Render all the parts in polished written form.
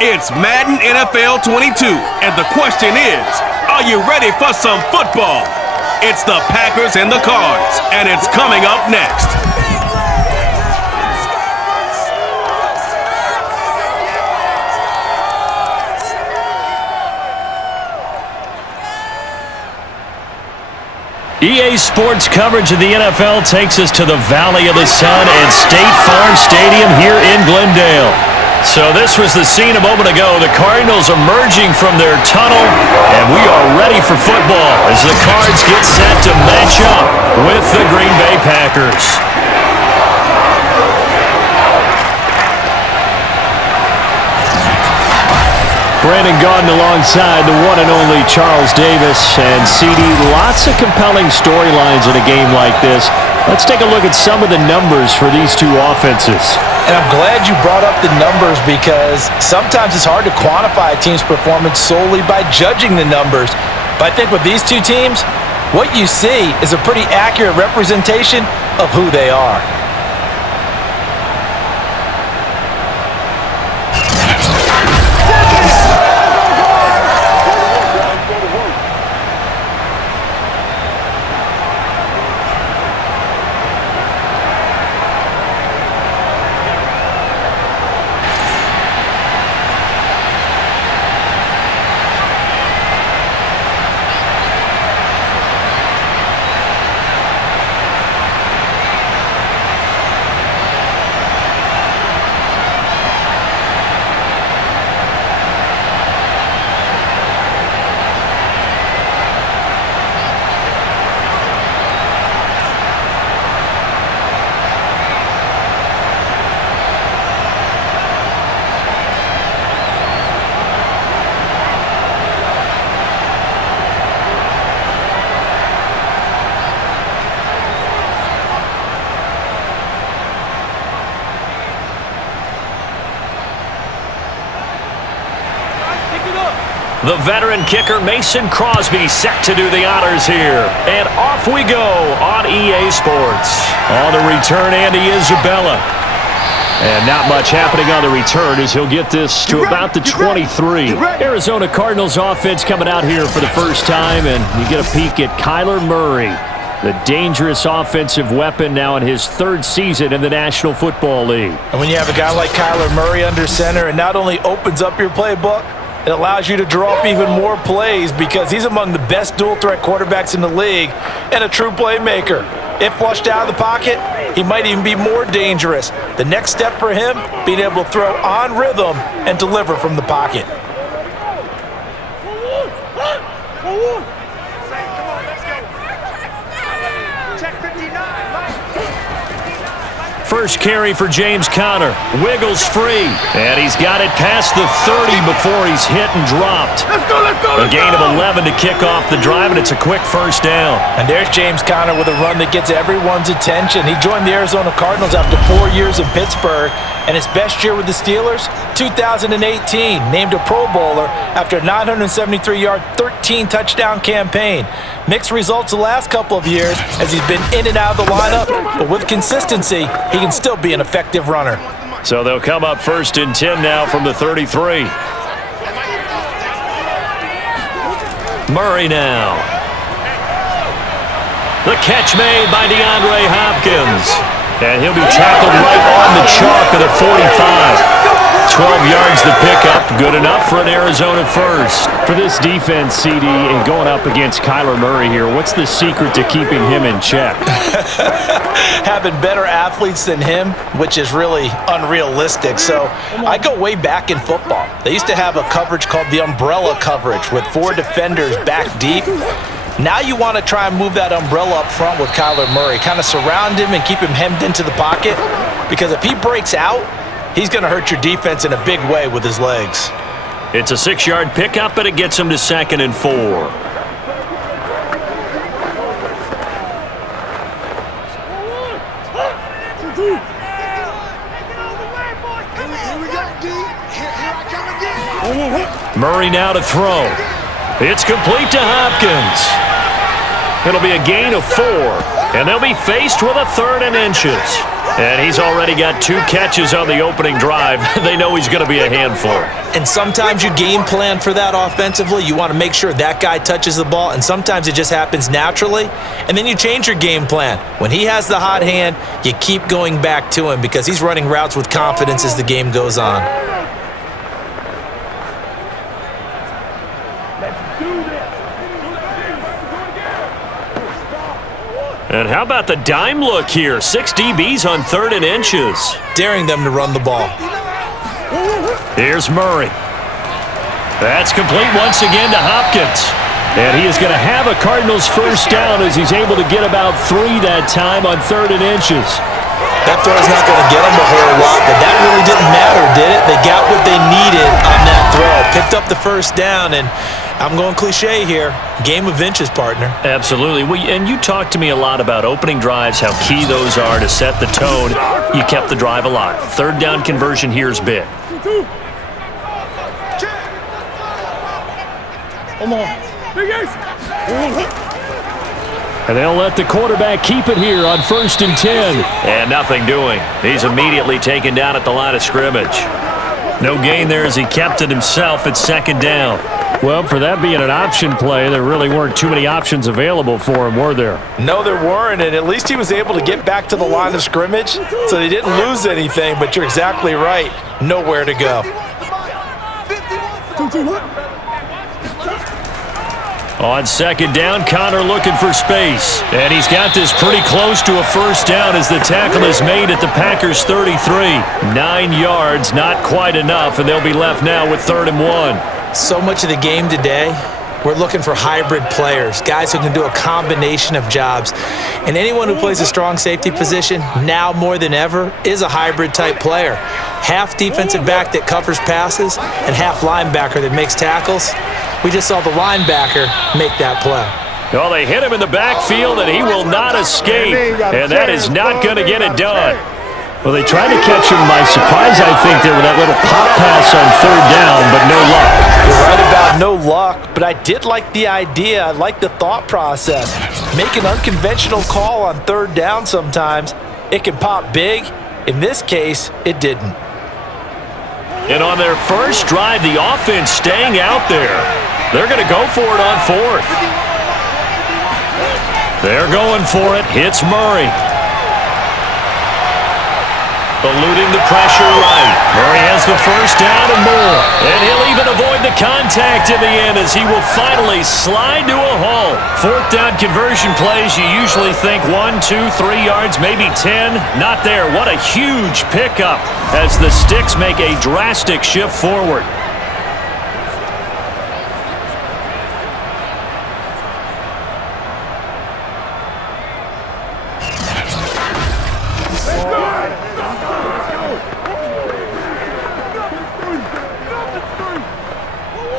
It's Madden NFL 22, and the question is, are you ready for some football? It's the Packers and the Cards, and it's coming up next. EA Sports coverage of the NFL takes us to the Valley of the Sun and State Farm Stadium here in Glendale. So this was the scene a moment ago. The Cardinals emerging from their tunnel, and we are ready for football as the Cards get set to match up with the Green Bay Packers. Brandon Gaudin alongside the one and only Charles Davis. And CD, lots of compelling storylines in a game like this. Let's take a look at some of the numbers for these two offenses. And I'm glad you brought up the numbers because sometimes it's hard to quantify a team's performance solely by judging the numbers. But I think with these two teams, what you see is a pretty accurate representation of who they are. The veteran kicker Mason Crosby set to do the honors here. And off we go on EA Sports. On the return, Andy Isabella. And not much happening on the return as he'll get this to about the 23. Arizona Cardinals offense coming out here for the first time, and you get a peek at Kyler Murray, the dangerous offensive weapon now in his third season in the National Football League. And when you have a guy like Kyler Murray under center, it not only opens up your playbook, it allows you to draw up even more plays because he's among the best dual-threat quarterbacks in the league and a true playmaker. If flushed out of the pocket, he might even be more dangerous. The next step for him, being able to throw on rhythm and deliver from the pocket. First carry for James Conner. Wiggles free. And he's got it past the 30 before he's hit and dropped. A gain of 11 to kick off the drive, and it's a quick first down. And there's James Conner with a run that gets everyone's attention. He joined the Arizona Cardinals after 4 years in Pittsburgh, and his best year with the Steelers, 2018, named a Pro Bowler after a 973-yard, 13-touchdown campaign. Mixed results the last couple of years as he's been in and out of the lineup, but with consistency, he can still be an effective runner. So they'll come up first and 10 now from the 33. Murray now. The catch made by DeAndre Hopkins. And he'll be tackled right on the chalk of the 45. 12 yards to pick up. Good enough for an Arizona first. For this defense, CD, and going up against Kyler Murray here, what's the secret to keeping him in check? Having better athletes than him, which is really unrealistic. So I go way back in football. They used to have a coverage called the umbrella coverage with 4 defenders back deep. Now you want to try and move that umbrella up front with Kyler Murray. Kind of surround him and keep him hemmed into the pocket. Because if he breaks out, he's going to hurt your defense in a big way with his legs. It's a 6-yard pickup, but it gets him to 2nd and 4. Murray now to throw. It's complete to Hopkins. It'll be a gain of 4, and they'll be faced with a 3rd and inches. And he's already got 2 catches on the opening drive. They know he's going to be a handful. And sometimes you game plan for that offensively. You want to make sure that guy touches the ball, and sometimes it just happens naturally. And then you change your game plan. When he has the hot hand, you keep going back to him because he's running routes with confidence as the game goes on. And how about the dime look here? 6 DBs on 3rd and inches. Daring them to run the ball. Here's Murray. That's complete once again to Hopkins. And he is going to have a Cardinals first down as he's able to get about 3 that time on 3rd and inches. That throw is not going to get them a whole lot, but that really didn't matter, did it? They got what they needed on that throw. Picked up the first down, and I'm going cliche here. Game of inches, partner. Absolutely. And you talked to me a lot about opening drives, how key those are to set the tone. You kept the drive alive. 3rd down conversion here is big. Come on. Big Ace. And they'll let the quarterback keep it here on 1st and 10. And nothing doing. He's immediately taken down at the line of scrimmage. No gain there as he kept it himself at 2nd down. Well, for that being an option play, there really weren't too many options available for him, were there? No, there weren't, and at least he was able to get back to the line of scrimmage, so they didn't lose anything, but you're exactly right. Nowhere to go. On 2nd down, Connor looking for space. And he's got this pretty close to a first down as the tackle is made at the Packers' 33. 9 yards, not quite enough, and they'll be left now with 3rd and 1. So much of the game today, we're looking for hybrid players, guys who can do a combination of jobs. And anyone who plays a strong safety position, now more than ever, is a hybrid type player. Half defensive back that covers passes and half linebacker that makes tackles. We just saw the linebacker make that play. Well, they hit him in the backfield, and he will not escape. And that is not going to get it done. Well, they tried to catch him by surprise, I think, there with that little pop pass on 3rd down, but no luck. You're right about no luck, but I did like the idea. I like the thought process. Make an unconventional call on 3rd down sometimes. It can pop big. In this case, it didn't. And on their first drive, the offense staying out there. They're going to go for it on 4th. They're going for it. Hits Murray. Eluding the pressure right. Murray has the first down and more. And he'll even avoid the contact in the end as he will finally slide to a halt. 4th down conversion plays, you usually think 1, 2, 3 yards, maybe 10. Not there. What a huge pickup as the Sticks make a drastic shift forward.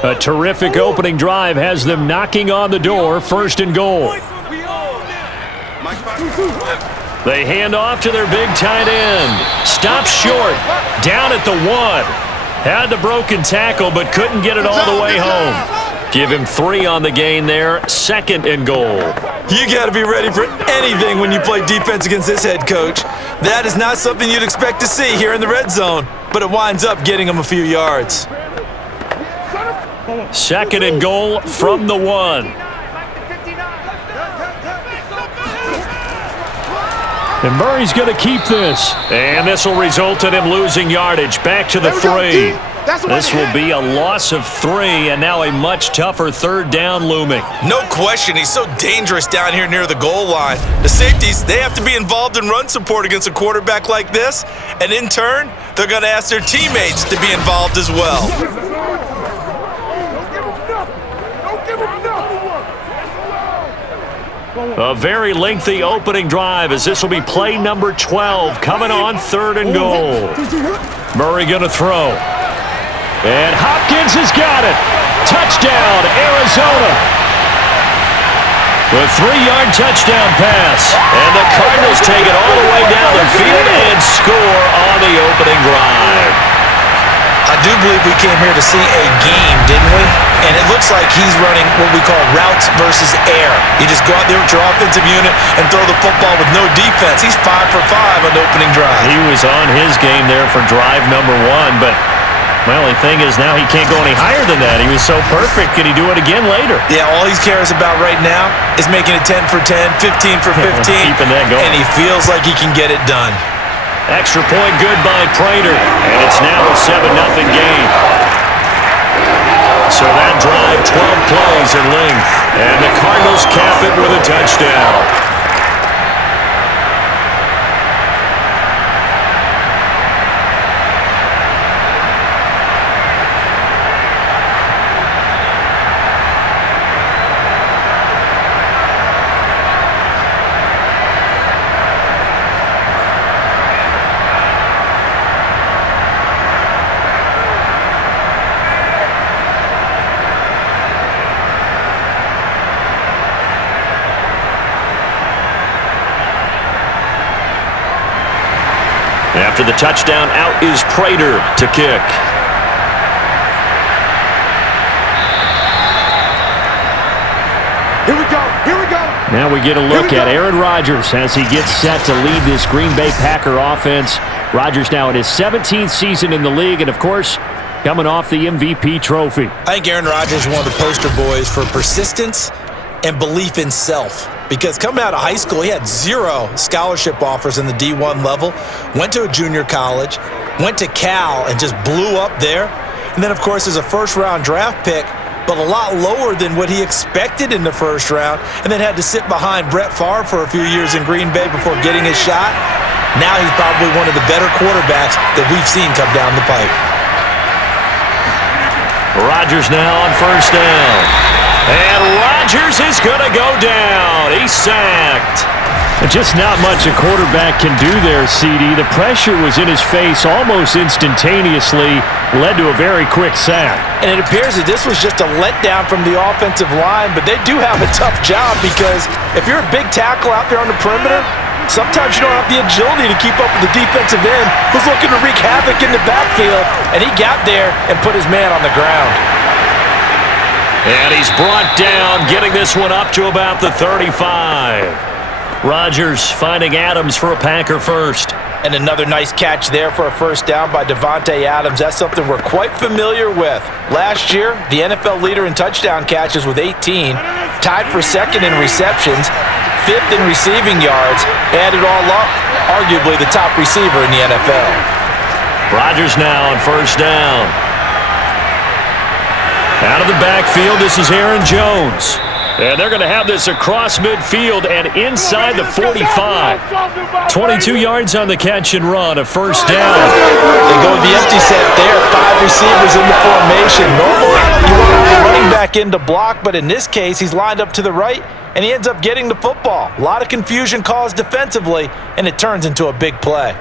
A terrific opening drive has them knocking on the door, 1st and goal. They hand off to their big tight end. Stops short, down at the 1. Had the broken tackle, but couldn't get it all the way home. Give him 3 on the gain there, 2nd and goal. You got to be ready for anything when you play defense against this head coach. That is not something you'd expect to see here in the red zone, but it winds up getting him a few yards. 2nd and goal from the 1. And Murray's going to keep this. And this will result in him losing yardage back to the 3. This will be a loss of 3, and now a much tougher 3rd down looming. No question, he's so dangerous down here near the goal line. The safeties, they have to be involved in run support against a quarterback like this, and in turn, they're going to ask their teammates to be involved as well. A very lengthy opening drive as this will be play number 12 coming on 3rd and goal. Murray going to throw. And Hopkins has got it. Touchdown, Arizona. The 3-yard touchdown pass. And the Cardinals take it all the way down the field and score on the opening drive. I do believe we came here to see a game, didn't we? And it looks like he's running what we call routes versus air. You just go out there with your offensive unit and throw the football with no defense. He's 5 for 5 on the opening drive. He was on his game there for drive number 1, but my only thing is now he can't go any higher than that. He was so perfect. Can he do it again later? Yeah, all he cares about right now is making it 10 for 10, 15 for 15. Keeping that going. And he feels like he can get it done. Extra point good by Prater, and it's now a 7-0 game. So that drive, 12 plays in length, and the Cardinals cap it with a touchdown. After the touchdown, out is Prater to kick. Here we go. Here we go. Now we get a look at Aaron Rodgers as he gets set to lead this Green Bay Packer offense. Rodgers now in his 17th season in the league, and of course, coming off the MVP trophy. I think Aaron Rodgers is one of the poster boys for persistence and belief in self. Because coming out of high school, he had 0 scholarship offers in the D1 level, went to a junior college, went to Cal and just blew up there. And then, of course, as a first-round draft pick, but a lot lower than what he expected in the first round, and then had to sit behind Brett Favre for a few years in Green Bay before getting his shot. Now he's probably one of the better quarterbacks that we've seen come down the pipe. Rodgers now on first down. And Rodgers is going to go down. He's sacked. Just not much a quarterback can do there, CD. The pressure was in his face almost instantaneously, led to a very quick sack. And it appears that this was just a letdown from the offensive line, but they do have a tough job because if you're a big tackle out there on the perimeter, sometimes you don't have the agility to keep up with the defensive end who's looking to wreak havoc in the backfield, and he got there and put his man on the ground. And he's brought down, getting this one up to about the 35. Rodgers finding Adams for a Packer first. And another nice catch there for a first down by Devontae Adams. That's something we're quite familiar with. Last year, the NFL leader in touchdown catches with 18, tied for second in receptions, 5th in receiving yards, add it all up, arguably the top receiver in the NFL. Rodgers now on first down. Out of the backfield, this is Aaron Jones. And they're going to have this across midfield and inside the 45. 22 yards on the catch and run, a first down. They go with the empty set there, 5 receivers in the formation. Normally, you want the running back in to block, but in this case, he's lined up to the right, and he ends up getting the football. A lot of confusion caused defensively, and it turns into a big play.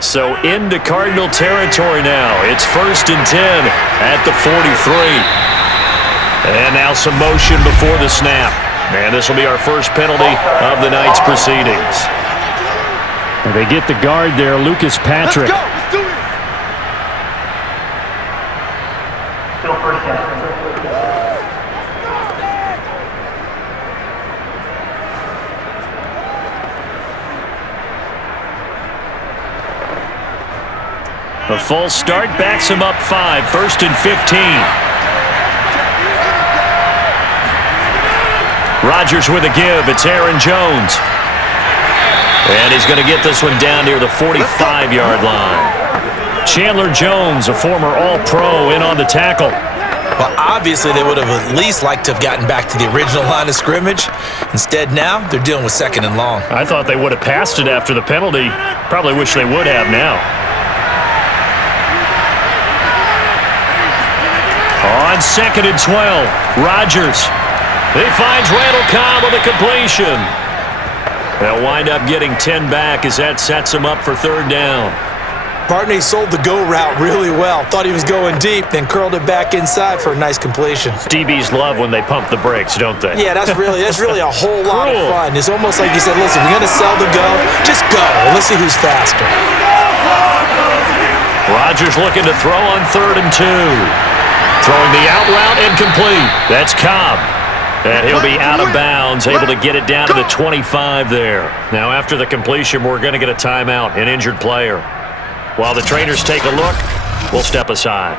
So into Cardinal territory now. It's 1st and 10 at the 43. And now some motion before the snap. And this will be our first penalty of the night's proceedings. And they get the guard there, Lucas Patrick. Let's go. Let's do this. Still first down. A false start backs him up 5, 1st and 15. Rodgers with a give. It's Aaron Jones. And he's going to get this one down near the 45-yard line. Chandler Jones, a former All-Pro, in on the tackle. Well, obviously, they would have at least liked to have gotten back to the original line of scrimmage. Instead, now, they're dealing with 2nd and long. I thought they would have passed it after the penalty. Probably wish they would have now. On 2nd and 12, Rodgers. He finds Randall Cobb with a completion. They'll wind up getting 10 back as that sets him up for 3rd down. Partner, he sold the go route really well. Thought he was going deep, then curled it back inside for a nice completion. DBs love when they pump the brakes, don't they? Yeah, that's really a whole lot of fun. It's almost like you said, listen, if you're going to sell the go, just go. Let's see who's faster. Rodgers looking to throw on 3rd and 2. Throwing the out route incomplete. That's Cobb. And he'll be out of bounds, able to get it down to the 25 there. Now, after the completion, we're going to get a timeout, an injured player. While the trainers take a look, we'll step aside.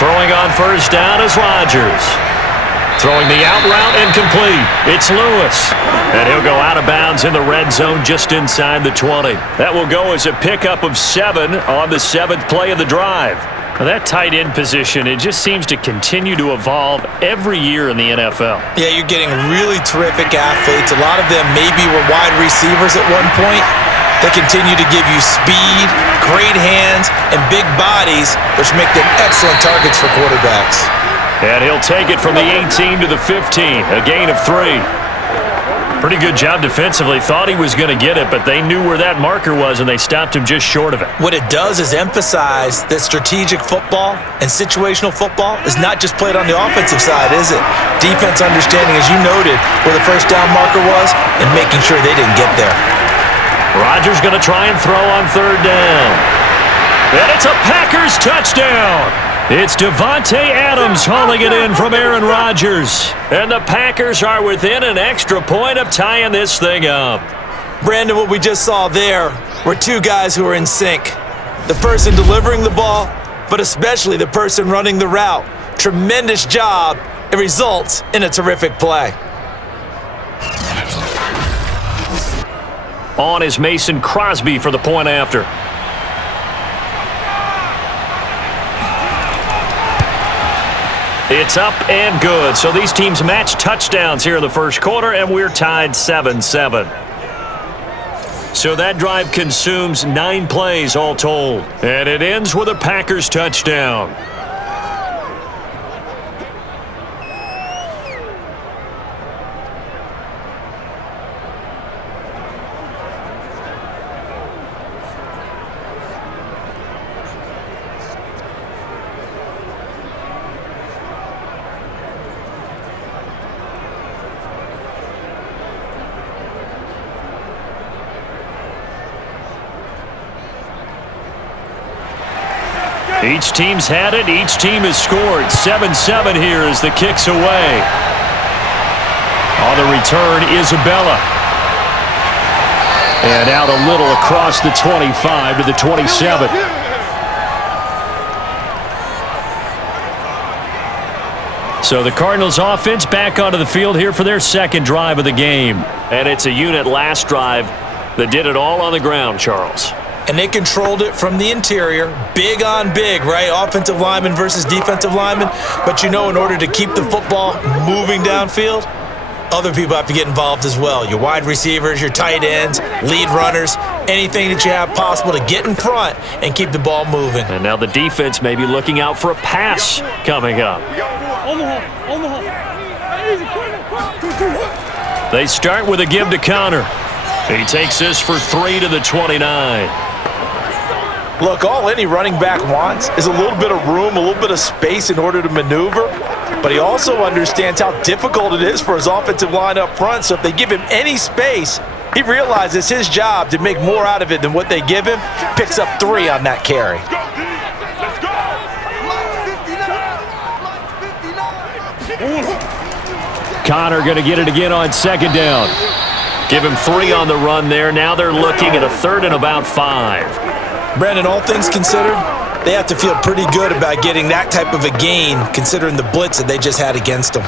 Throwing on 1st down is Rodgers. Throwing the out route incomplete. It's Lewis. And he'll go out of bounds in the red zone just inside the 20. That will go as a pickup of 7 on the 7th play of the drive. Now that tight end position, it just seems to continue to evolve every year in the NFL. Yeah, you're getting really terrific athletes. A lot of them maybe were wide receivers at one point. They continue to give you speed, great hands, and big bodies, which make them excellent targets for quarterbacks. And he'll take it from the 18 to the 15, a gain of 3. Pretty good job defensively. Thought he was going to get it, but they knew where that marker was, and they stopped him just short of it. What it does is emphasize that strategic football and situational football is not just played on the offensive side, is it? Defense understanding, as you noted, where the 1st down marker was and making sure they didn't get there. Rodgers going to try and throw on 3rd down. And it's a Packers touchdown. It's Devontae Adams hauling it in from Aaron Rodgers. And the Packers are within an extra point of tying this thing up. Brandon, what we just saw there were 2 guys who are in sync. The person delivering the ball, but especially the person running the route. Tremendous job. It results in a terrific play. On is Mason Crosby for the point after. It's up and good. So these teams match touchdowns here in the 1st quarter, and we're tied 7-7. So that drive consumes 9 plays all told. And it ends with a Packers touchdown. Each team's had it. Each team has scored. 7-7 here as the kick's away. On the return, Isabella. And out a little across the 25 to the 27. So the Cardinals offense back onto the field here for their 2nd drive of the game. And it's a unit last drive that did it all on the ground, Charles. And they controlled it from the interior, big on big, right? Offensive lineman versus defensive lineman. But you know, in order to keep the football moving downfield, other people have to get involved as well. Your wide receivers, your tight ends, lead runners, anything that you have possible to get in front and keep the ball moving. And now the defense may be looking out for a pass coming up. They start with a give to Connor. He takes this for 3 to the 29. Look, all any running back wants is a little bit of room, a little bit of space in order to maneuver. But he also understands how difficult it is for his offensive line up front. So if they give him any space, he realizes his job to make more out of it than what they give him. Picks up 3 on that carry. Connor going to get it again on 2nd down. Give him 3 on the run there. Now they're looking at a 3rd and about 5. Brandon, all things considered, they have to feel pretty good about getting that type of a gain considering the blitz that they just had against them.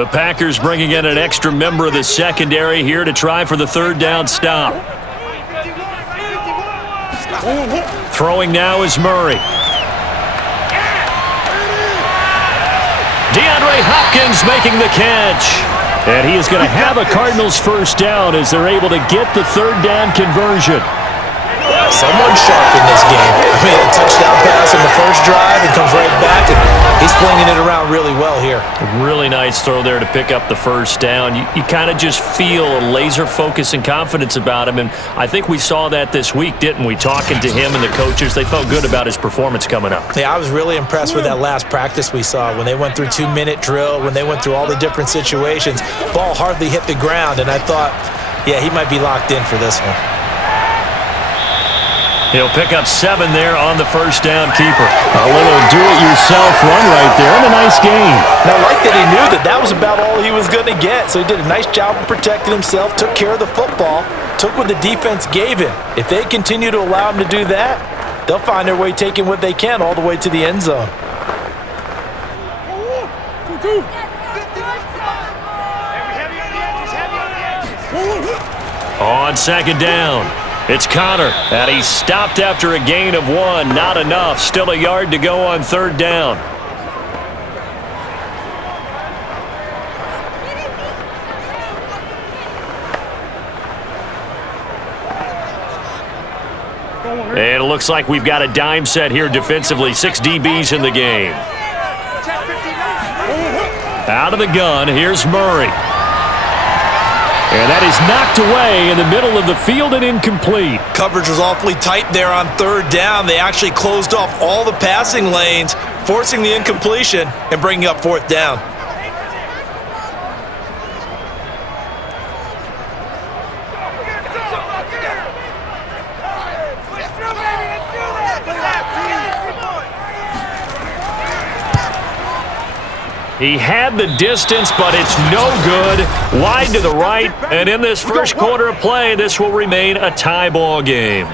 The Packers bringing in an extra member of the secondary here to try for the third down stop. Throwing now is Murray. DeAndre Hopkins making the catch. And he is going to have a Cardinals first down as they're able to get the third down conversion. Someone sharp in this game. I mean, a touchdown pass in the first drive and comes right back, and he's flinging it around really well here. Really nice throw there to pick up the first down. You kind of just feel a laser focus and confidence about him, and I think we saw that this week, didn't we? Talking to him and the coaches, they felt good about his performance coming up. Yeah, I was really impressed with that last practice we saw when they went through 2-minute drill, when they went through all the different situations. Ball hardly hit the ground, and I thought, yeah, he might be locked in for this one. He'll pick up 7 there on the first down keeper. A little do-it-yourself run right there and a nice gain. Now, I like that he knew that was about all he was going to get, so he did a nice job of protecting himself, took care of the football, took what the defense gave him. If they continue to allow him to do that, they'll find their way taking what they can all the way to the end zone. On second down, it's Connor, and he's stopped after a gain of 1. Not enough. Still a yard to go on third down. And it looks like we've got a dime set here defensively. 6 DBs in the game. Out of the gun, here's Murray. And that is knocked away in the middle of the field and incomplete. Coverage was awfully tight there on third down. They actually closed off all the passing lanes, forcing the incompletion and bringing up fourth down. He had the distance, but it's no good. Wide to the right, and in this first quarter of play, this will remain a tie ball game.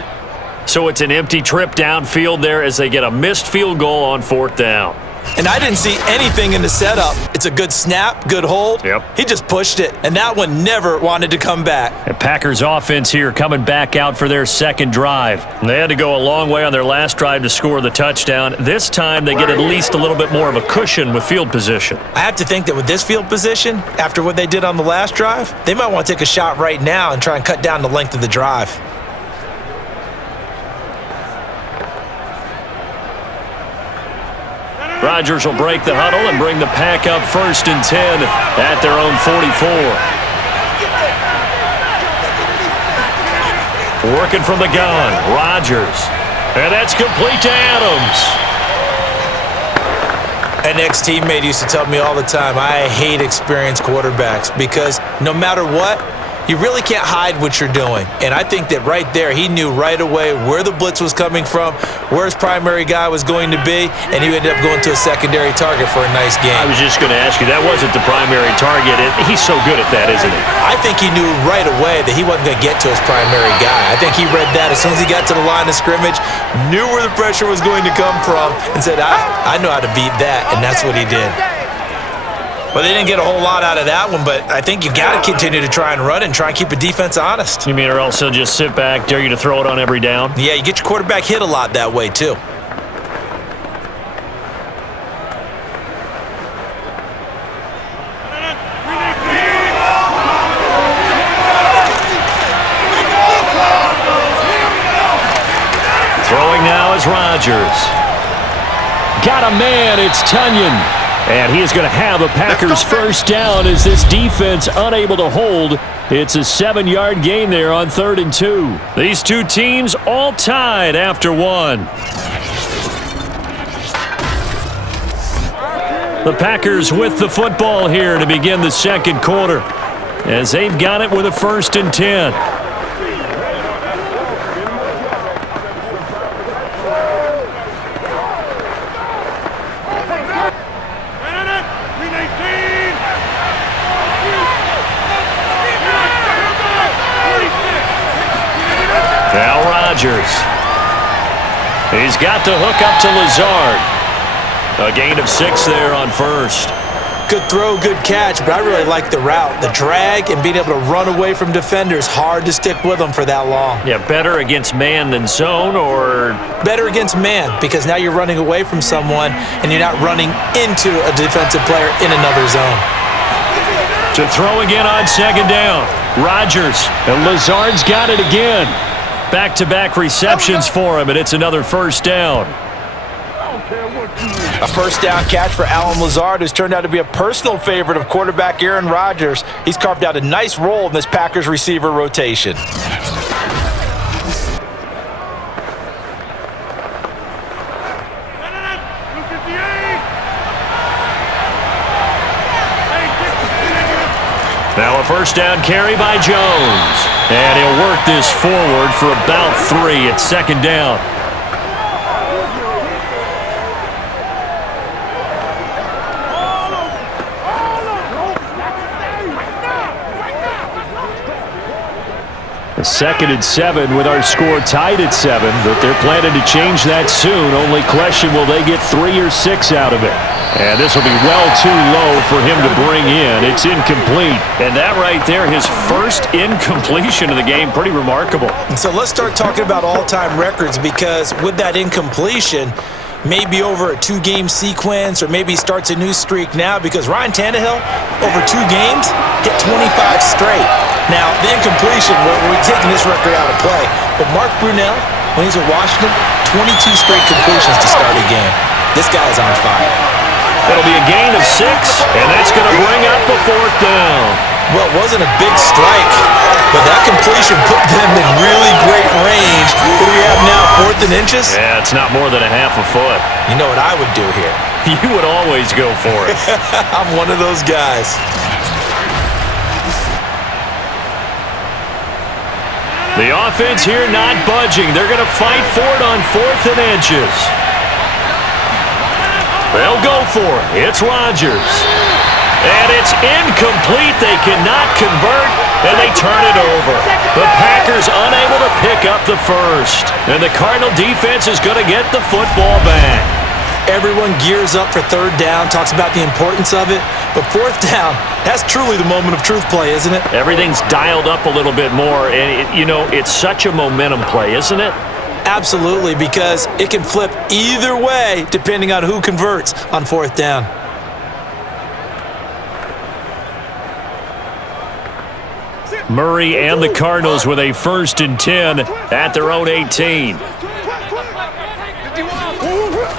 So it's an empty trip downfield there as they get a missed field goal on fourth down. And I didn't see anything in the setup. It's a good snap, good hold. Yep. He just pushed it, and that one never wanted to come back. The Packers offense here coming back out for their second drive. They had to go a long way on their last drive to score the touchdown. This time they get at least a little bit more of a cushion with field position. I have to think that with this field position, after what they did on the last drive, they might want to take a shot right now and try and cut down the length of the drive. Rodgers will break the huddle and bring the Pack up 1st and 10 at their own 44. Working from the gun, Rodgers. And that's complete to Adams. An ex-teammate used to tell me all the time, I hate experienced quarterbacks because no matter what, you really can't hide what you're doing. And I think that right there, he knew right away where the blitz was coming from, where his primary guy was going to be, and he ended up going to a secondary target for a nice game. I was just going to ask you, that wasn't the primary target. He's so good at that, isn't he? I think he knew right away that he wasn't going to get to his primary guy. I think he read that as soon as he got to the line of scrimmage, knew where the pressure was going to come from, and said, I know how to beat that, and that's what he did. Well, they didn't get a whole lot out of that one, but I think you got to continue to try and run and try and keep a defense honest. You mean or else he'll just sit back, dare you to throw it on every down? Yeah, you get your quarterback hit a lot that way, too. Throwing now is Rodgers. Got a man, it's Tunyon. And he is going to have a Packers first down as this defense unable to hold. It's a 7-yard gain there on 3rd and 2. These two teams all tied after 1. The Packers with the football here to begin the second quarter as they've got it with a 1st and 10. Rodgers. He's got to hook up to Lazard. A gain of 6 there on 1st. Good throw, good catch, but I really like the route. The drag and being able to run away from defenders, hard to stick with them for that long. Yeah, better against man than zone, or? Better against man, because now you're running away from someone and you're not running into a defensive player in another zone. To throw again on second down. Rodgers, and Lazard's got it again. Back-to-back receptions for him, and it's another first down. A first down catch for Allen Lazard, who's turned out to be a personal favorite of quarterback Aaron Rodgers. He's carved out a nice role in this Packers receiver rotation. Now a first down carry by Jones. And he'll work this forward for about 3 at second down. Second and 7 with our score tied at 7, but they're planning to change that soon. Only question, will they get 3 or 6 out of it? And this will be well too low for him to bring in. It's incomplete. And that right there, his first incompletion of the game, pretty remarkable. So let's start talking about all-time records, because with that incompletion, maybe over a 2-game sequence, or maybe starts a new streak now, because Ryan Tannehill, over 2 games, hit 25 straight. Now, the incompletion, we're taking this record out of play, but Mark Brunell, when he's with Washington, 22 straight completions to start a game. This guy's on fire. It'll be a gain of 6, and that's going to bring up the 4th down. Well, it wasn't a big strike, but that completion put them in really great range. What do we have now, 4th and inches? Yeah, it's not more than a half a foot. You know what I would do here? You would always go for it. I'm one of those guys. The offense here not budging. They're going to fight for it on 4th and inches. They'll go for it. It's Rodgers. And it's incomplete. They cannot convert, and they turn it over. The Packers unable to pick up the first. And the Cardinal defense is going to get the football back. Everyone gears up for 3rd down, talks about the importance of it. But 4th down, that's truly the moment of truth play, isn't it? Everything's dialed up a little bit more. And, it's such a momentum play, isn't it? Absolutely, because it can flip either way depending on who converts on 4th down. Murray and the Cardinals with a 1st and 10 at their own 18.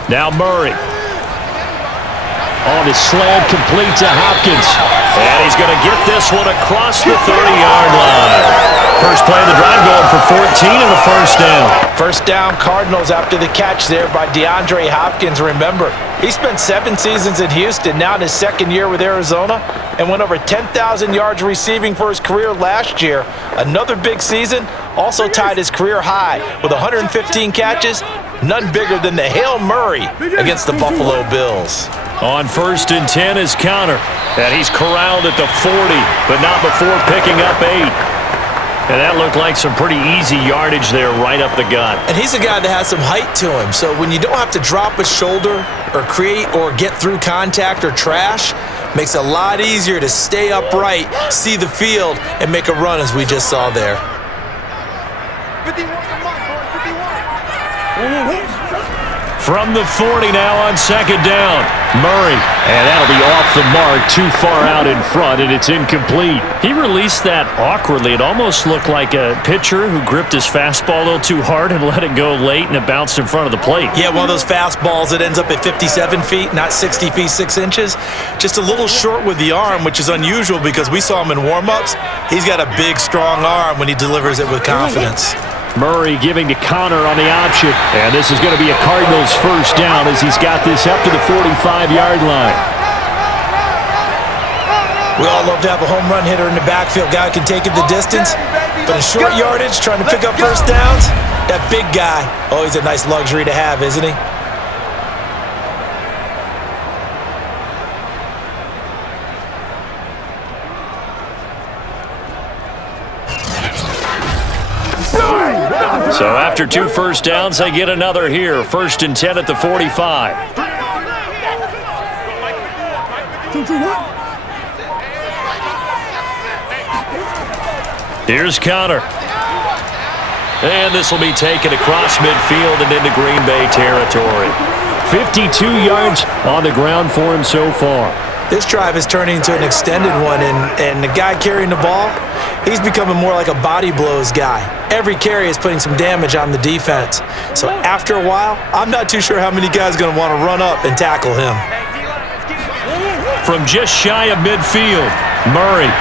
Now Murray. On his slant, complete to Hopkins. And he's going to get this one across the 30-yard line. First play of the drive going for 14 and a first down. First down, Cardinals after the catch there by DeAndre Hopkins. Remember, he spent 7 seasons in Houston, now in his 2nd year with Arizona, and went over 10,000 yards receiving for his career last year. Another big season, also tied his career high with 115 catches, none bigger than the Hail Murray against the Buffalo Bills. On 1st and 10 is Counter, and he's corralled at the 40, but not before picking up 8. And that looked like some pretty easy yardage there right up the gut. And he's a guy that has some height to him, so when you don't have to drop a shoulder or create or get through contact or trash, makes it a lot easier to stay upright, see the field, and make a run as we just saw there. 51. From the 40 now on 2nd down. Murray. And that'll be off the mark, too far out in front, and it's incomplete. He released that awkwardly. It almost looked like a pitcher who gripped his fastball a little too hard and let it go late, and it bounced in front of the plate. Yeah, one of those fastballs that ends up at 57 feet, not 60 feet, 6 inches. Just a little short with the arm, which is unusual because we saw him in warm-ups. He's got a big, strong arm when he delivers it with confidence. Murray giving to Connor on the option. And this is going to be a Cardinals first down as he's got this up to the 45-yard line. We all love to have a home run hitter in the backfield, guy who can take it the distance. But in short yardage, trying to pick up first downs, that big guy, always a nice luxury to have, isn't he? So after 2 first downs, they get another here. 1st and 10 at the 45. Here's Connor. And this will be taken across midfield and into Green Bay territory. 52 yards on the ground for him so far. This drive is turning into an extended one, and the guy carrying the ball, he's becoming more like a body blows guy. Every carry is putting some damage on the defense. So after a while, I'm not too sure how many guys are going to want to run up and tackle him. From just shy of midfield, Murray.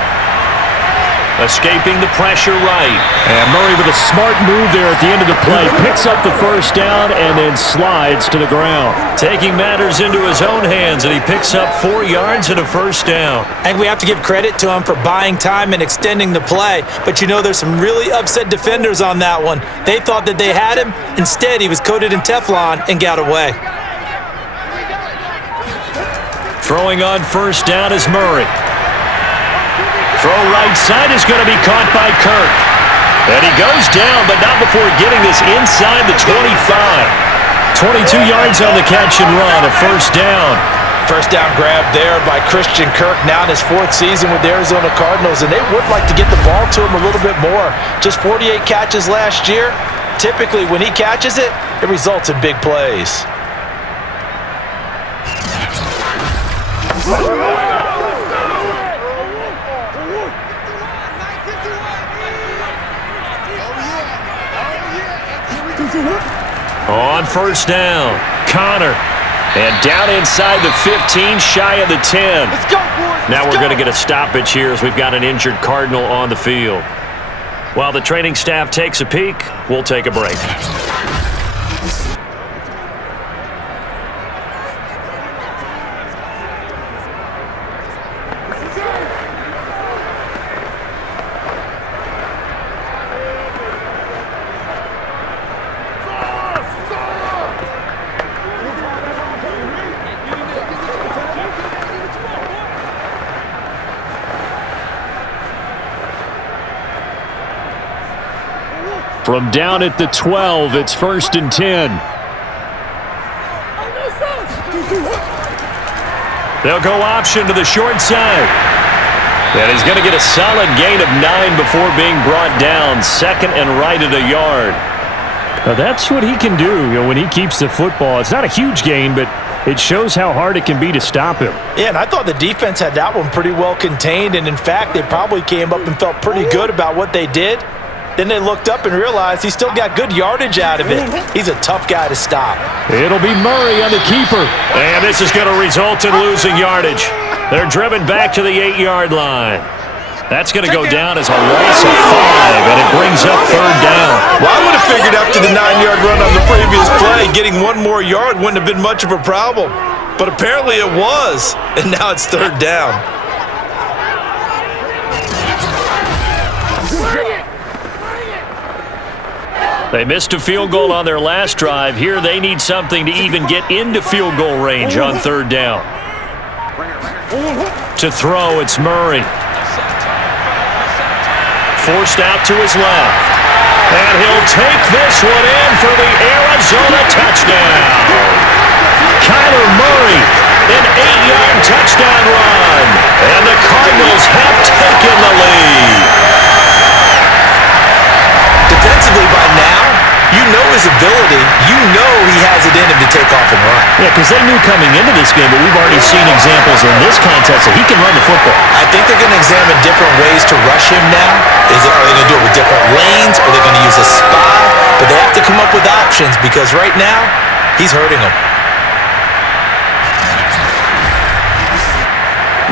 Escaping the pressure right. And Murray with a smart move there at the end of the play. Picks up the first down and then slides to the ground. Taking matters into his own hands, and he picks up 4 yards and a first down. And we have to give credit to him for buying time and extending the play. But you know, there's some really upset defenders on that one. They thought that they had him. Instead, he was coated in Teflon and got away. Throwing on first down is Murray. Throw right side is going to be caught by Kirk. And he goes down, but not before getting this inside the 25. 22 yards on the catch and run, a first down. First down grab there by Christian Kirk, now in his 4th season with the Arizona Cardinals, and they would like to get the ball to him a little bit more. Just 48 catches last year. Typically, when he catches it, it results in big plays. On first down, Connor. And down inside the 15, shy of the 10. Let's go, boys. Now we're going to get a stoppage here as we've got an injured Cardinal on the field. While the training staff takes a peek, we'll take a break. From down at the 12, it's 1st and 10. They'll go option to the short side. And he's going to get a solid gain of 9 before being brought down. 2nd and right at a yard. Now that's what he can do, when he keeps the football. It's not a huge gain, but it shows how hard it can be to stop him. Yeah, and I thought the defense had that one pretty well contained, and in fact, they probably came up and felt pretty good about what they did. Then they looked up and realized he still got good yardage out of it. He's a tough guy to stop. It'll be Murray on the keeper. And this is going to result in losing yardage. They're driven back to the 8-yard line. That's going to go down as a loss of 5, and it brings up 3rd down. Well, I would have figured after the 9-yard run on the previous play, getting 1 more yard wouldn't have been much of a problem. But apparently it was, and now it's 3rd down. They missed a field goal on their last drive. Here they need something to even get into field goal range on 3rd down. To throw, it's Murray. Forced out to his left. And he'll take this one in for the Arizona touchdown. Kyler Murray, an 8-yard touchdown run. And the Cardinals have taken the lead. Defensively by now, you know his ability. You know he has it in him to take off and run. Yeah, because they knew coming into this game, but we've already seen examples in this contest that he can run the football. I think they're going to examine different ways to rush him now. Are they going to do it with different lanes? Are they going to use a spy? But they have to come up with options because right now, he's hurting them.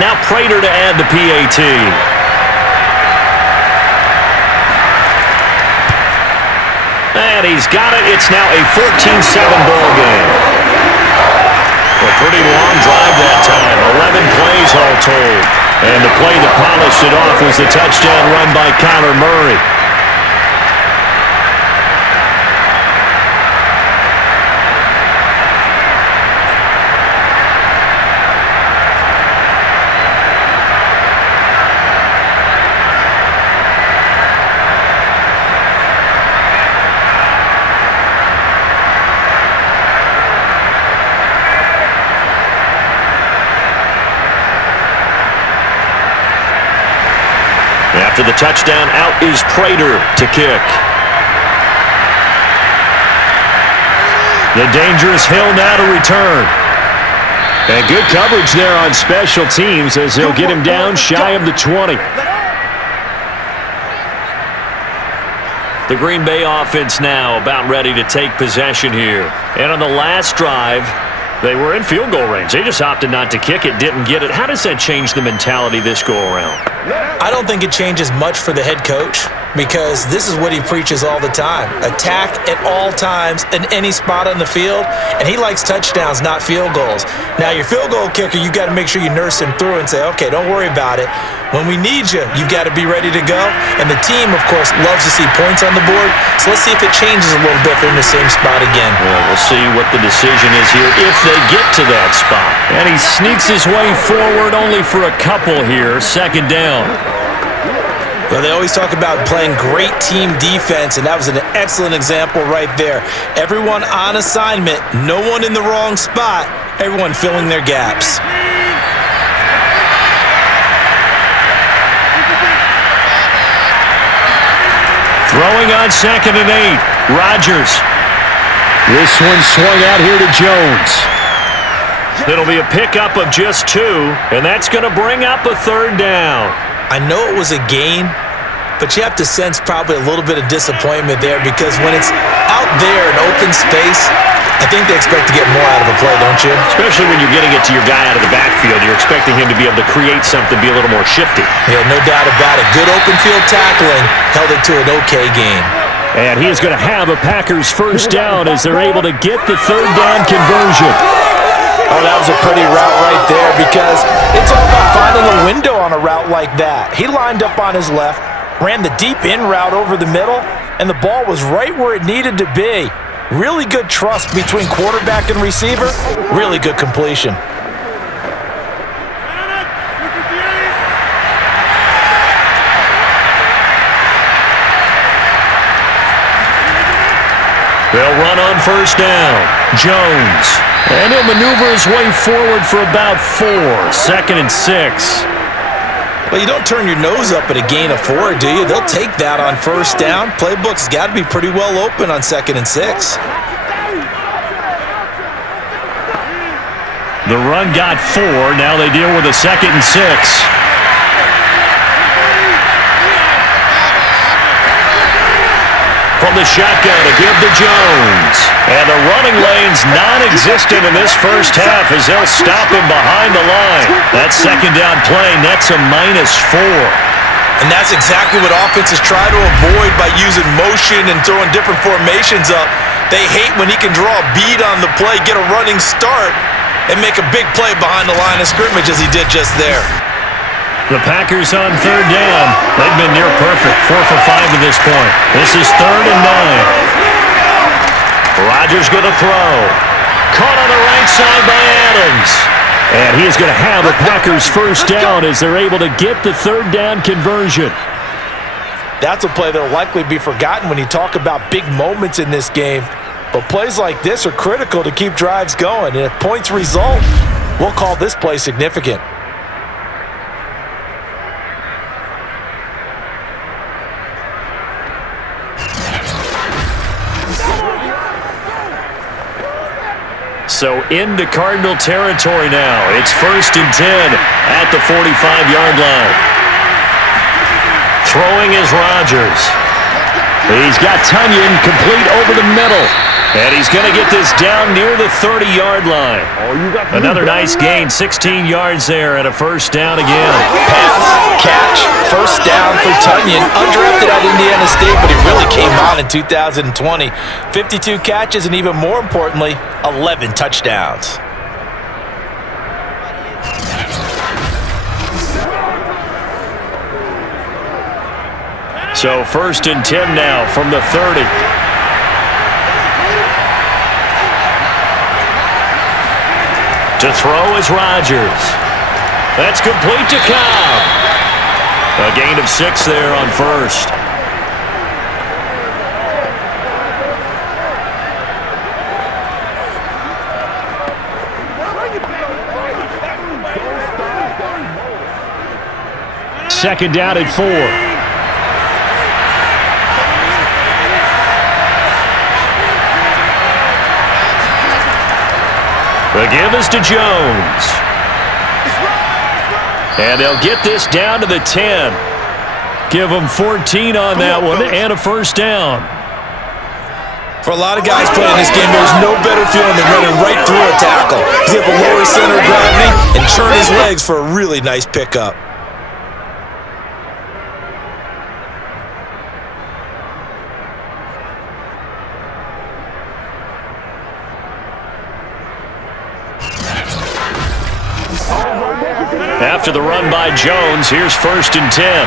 Now Prater to add the PAT. And he's got it. It's now a 14-7 ball game. A pretty long drive that time. 11 plays all told. And the play that polished it off was the touchdown run by Kyler Murray. After the touchdown, out is Prater to kick. The dangerous Hill now to return. And good coverage there on special teams as they'll get him down shy of the 20. The Green Bay offense now about ready to take possession here. And on the last drive, they were in field goal range. They just opted not to kick it, didn't get it. How does that change the mentality this go-around? I don't think it changes much for the head coach because this is what he preaches all the time. Attack at all times in any spot on the field, and he likes touchdowns, not field goals. Now, your field goal kicker, you got to make sure you nurse him through and say, okay, don't worry about it. When we need you, you've got to be ready to go. And the team, of course, loves to see points on the board. So let's see if it changes a little bit if they're in the same spot again. Well, we'll see what the decision is here if they get to that spot. And he sneaks his way forward only for a couple here. Second down. Well, they always talk about playing great team defense, and that was an excellent example right there. Everyone on assignment, no one in the wrong spot, everyone filling their gaps. Throwing on 2nd and 8. Rodgers. This one swung out here to Jones. It'll be a pickup of just 2, and that's going to bring up a 3rd down. I know it was a gain, but you have to sense probably a little bit of disappointment there because when it's out there in open space, I think they expect to get more out of a play, don't you? Especially when you're getting it to your guy out of the backfield. You're expecting him to be able to create something, be a little more shifty. Yeah, no doubt about it. Good open field tackling held it to an okay gain. And he is going to have a Packers first down as they're able to get the 3rd down conversion. Oh, that was a pretty route right there because it's all about finding a window on a route like that. He lined up on his left, ran the deep in route over the middle, and the ball was right where it needed to be. Really good trust between quarterback and receiver. Really good completion. They'll run on first down. Jones. And he'll maneuver his way forward for about 4. 2nd and 6. Well, you don't turn your nose up at a gain of 4, do you? They'll take that on first down. Playbook's got to be pretty well open on 2nd and 6. The run got 4. Now they deal with a 2nd and 6. From the shotgun to give to Jones. And the running lane's non-existent in this first half as they'll stop him behind the line. That 2nd down play nets a -4. And that's exactly what offenses try to avoid by using motion and throwing different formations up. They hate when he can draw a bead on the play, get a running start, and make a big play behind the line of scrimmage as he did just there. The Packers on 3rd down. They've been near perfect. 4 for 5 to this point. This is 3rd and 9. Rodgers going to throw. Caught on the right side by Adams. And he is going to have a Packers first down as they're able to get the 3rd down conversion. That's a play that will likely be forgotten when you talk about big moments in this game. But plays like this are critical to keep drives going. And if points result, we'll call this play significant. So into Cardinal territory now. It's 1st and 10 at the 45-yard line. Throwing is Rodgers. He's got Tunyon complete over the middle. And he's going to get this down near the 30-yard line. Another nice gain, 16 yards there and a first down again. Pass, catch, first down for Tunyon. Undrafted at Indiana State, but he really came on in 2020. 52 catches and even more importantly, 11 touchdowns. So 1st and 10 now from the 30. To throw is Rodgers. That's complete to Cobb. A gain of 6 there on first. Second down at 4. The give is to Jones. And they'll get this down to the 10. Give them 14 on that one and a first down. For a lot of guys playing this game, there's no better feeling than running right through a tackle. He's able to lower his center of gravity and turn his legs for a really nice pickup. After the run by Jones, here's 1st and 10.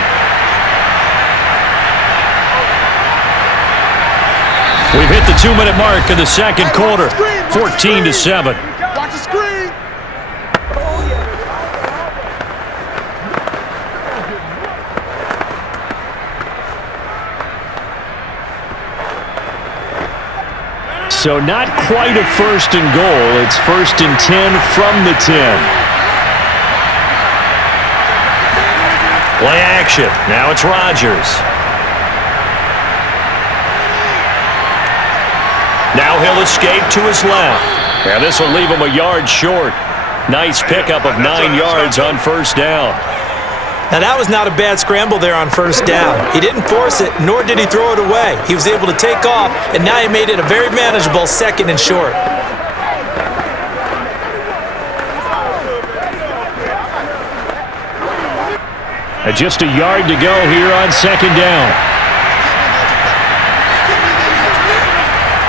We've hit the 2-minute mark in the second quarter, 14-7. Watch the screen. So not quite a 1st and goal. It's 1st and 10 from the 10. Play action. Now it's Rodgers. Now he'll escape to his left. And this will leave him a yard short. Nice pickup of 9 yards on 1st down. Now that was not a bad scramble there on 1st down. He didn't force it, nor did he throw it away. He was able to take off, and now he made it a very manageable 2nd and short. And just a yard to go here on 2nd down.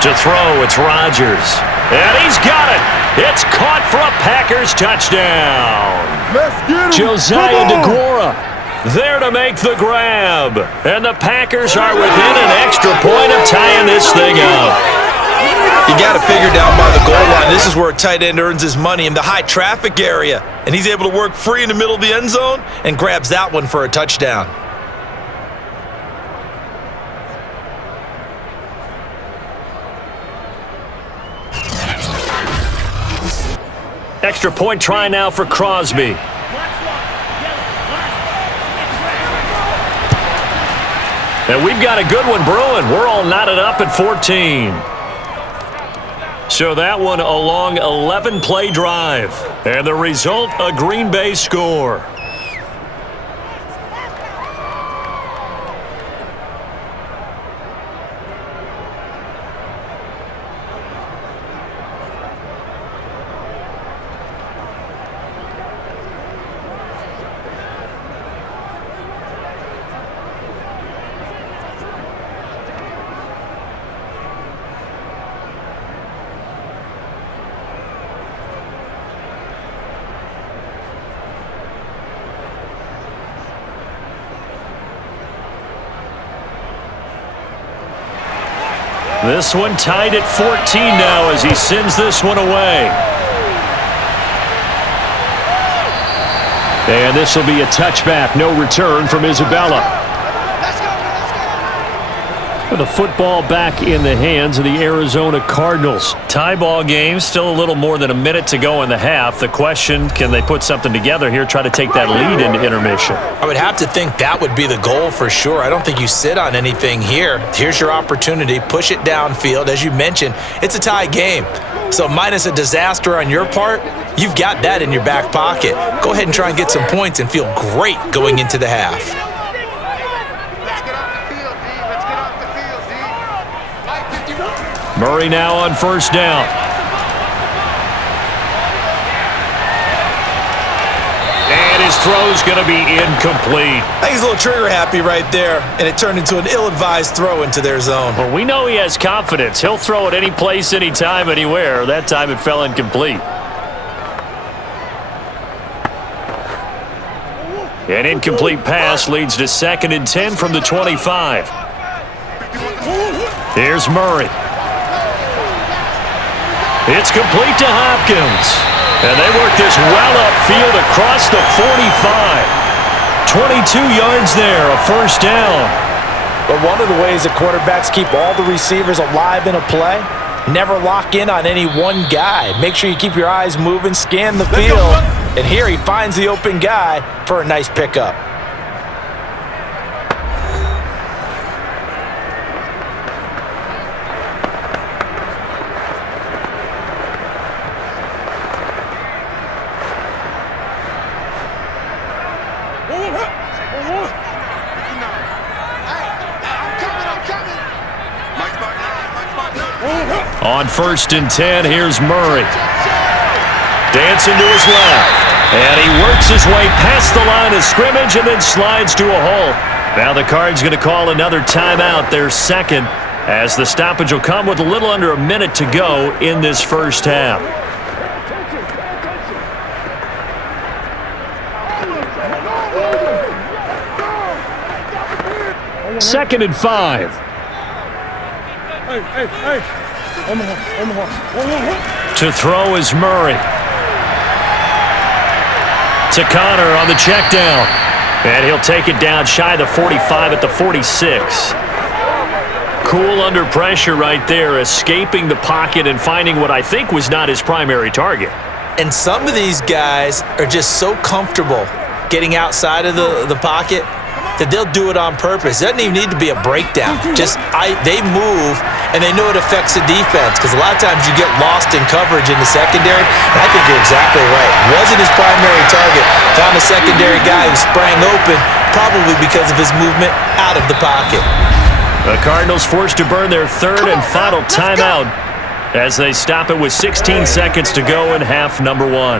To throw, it's Rodgers. And he's got it. It's caught for a Packers touchdown. Let's get him. Josiah DeGuara there to make the grab. And the Packers are within an extra point of tying this thing up. You got to figure down by the goal line. This is where a tight end earns his money, in the high traffic area. And he's able to work free in the middle of the end zone and grabs that one for a touchdown. Extra point try now for Crosby. And we've got a good one brewing. We're all knotted up at 14. So that one a long 11-play drive. And the result, a Green Bay score. This one tied at 14 now as he sends this one away. And this will be a touchback. No return from Isabella. The football back in the hands of the Arizona Cardinals. Tie ball game, still a little more than a minute to go in the half. The question, can they put something together here, try to take that lead into intermission? I would have to think that would be the goal for sure. I don't think you sit on anything here. Here's your opportunity. Push it downfield. As you mentioned, it's a tie game. So minus a disaster on your part, you've got that in your back pocket. Go ahead and try and get some points and feel great going into the half. Murray now on 1st down. And his throw's going to be incomplete. I think he's a little trigger happy right there, and it turned into an ill-advised throw into their zone. Well, we know he has confidence. He'll throw it any place, anytime, anywhere. That time it fell incomplete. An incomplete pass leads to 2nd and 10 from the 25. Here's Murray. It's complete to Hopkins. And they work this well upfield across the 45. 22 yards there, a 1st down. But one of the ways that quarterbacks keep all the receivers alive in a play, never lock in on any one guy. Make sure you keep your eyes moving, scan the field. And here he finds the open guy for a nice pickup. On 1st and 10, here's Murray. Dancing to his left. And he works his way past the line of scrimmage and then slides to a halt. Now the Cards going to call another timeout, their second, as the stoppage will come with a little under a minute to go in this first half. Second and 5. To throw is Murray. To Connor on the check down. And he'll take it down shy of the 45 at the 46. Cool under pressure right there, escaping the pocket and finding what I think was not his primary target. And some of these guys are just so comfortable getting outside of the pocket that they'll do it on purpose. It doesn't even need to be a breakdown. They move, and they know it affects the defense, because a lot of times you get lost in coverage in the secondary, and I think you're exactly right. Wasn't his primary target. Found a secondary guy who sprang open, probably because of his movement out of the pocket. The Cardinals forced to burn their third and final timeout as they stop it with 16 seconds to go in half number 1.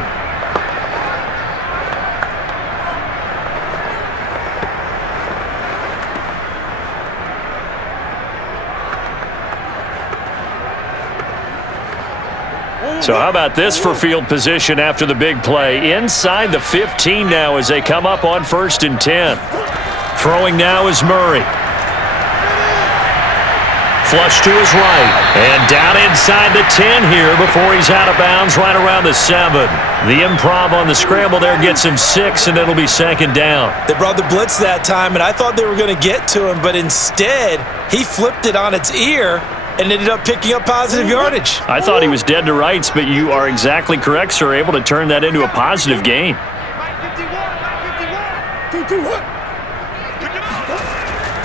So how about this for field position after the big play? Inside the 15 now as they come up on 1st and 10. Throwing now is Murray. Flush to his right. And down inside the 10 here before he's out of bounds right around the 7. The improv on the scramble there gets him 6, and it'll be second down. They brought the blitz that time, and I thought they were going to get to him, but instead he flipped it on its ear and ended up picking up positive yardage. I thought he was dead to rights, but you are exactly correct, sir. Able to turn that into a positive gain.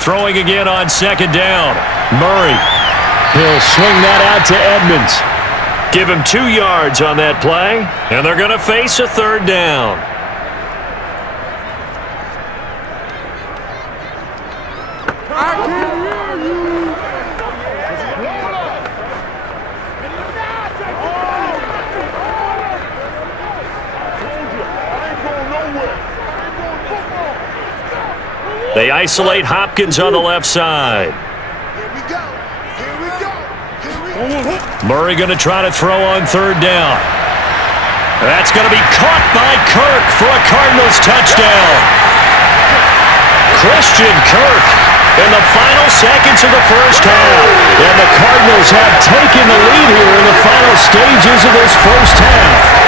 Throwing again on second down. Murray. He'll swing that out to Edmonds. Give him 2 yards on that play, and they're going to face a third down. They isolate Hopkins on the left side. Murray going to try to throw on third down. That's going to be caught by Kirk for a Cardinals touchdown. Christian Kirk in the final seconds of the first half. And the Cardinals have taken the lead here in the final stages of this first half.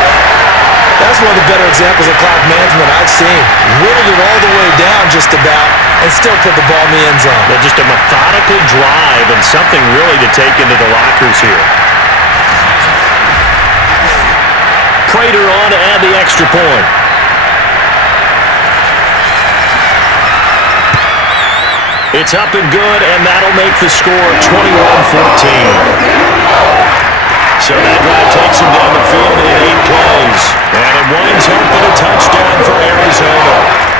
That's one of the better examples of clock management I've seen. Whittled it all the way down just about and still put the ball in the end zone. They're just a methodical drive and something really to take into the lockers here. Prater on to add the extra point. It's up and good, and that'll make the score 21-14. So that drive takes him down the field in 8 plays. And it winds up with a touchdown for Arizona.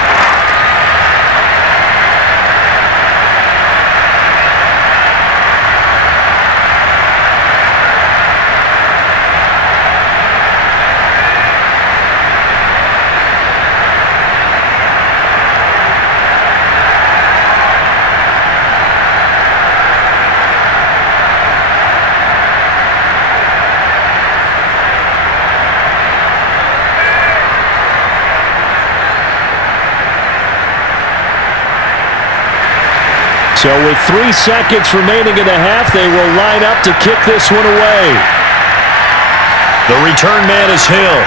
So with 3 seconds remaining in the half, they will line up to kick this one away. The return man is Hill.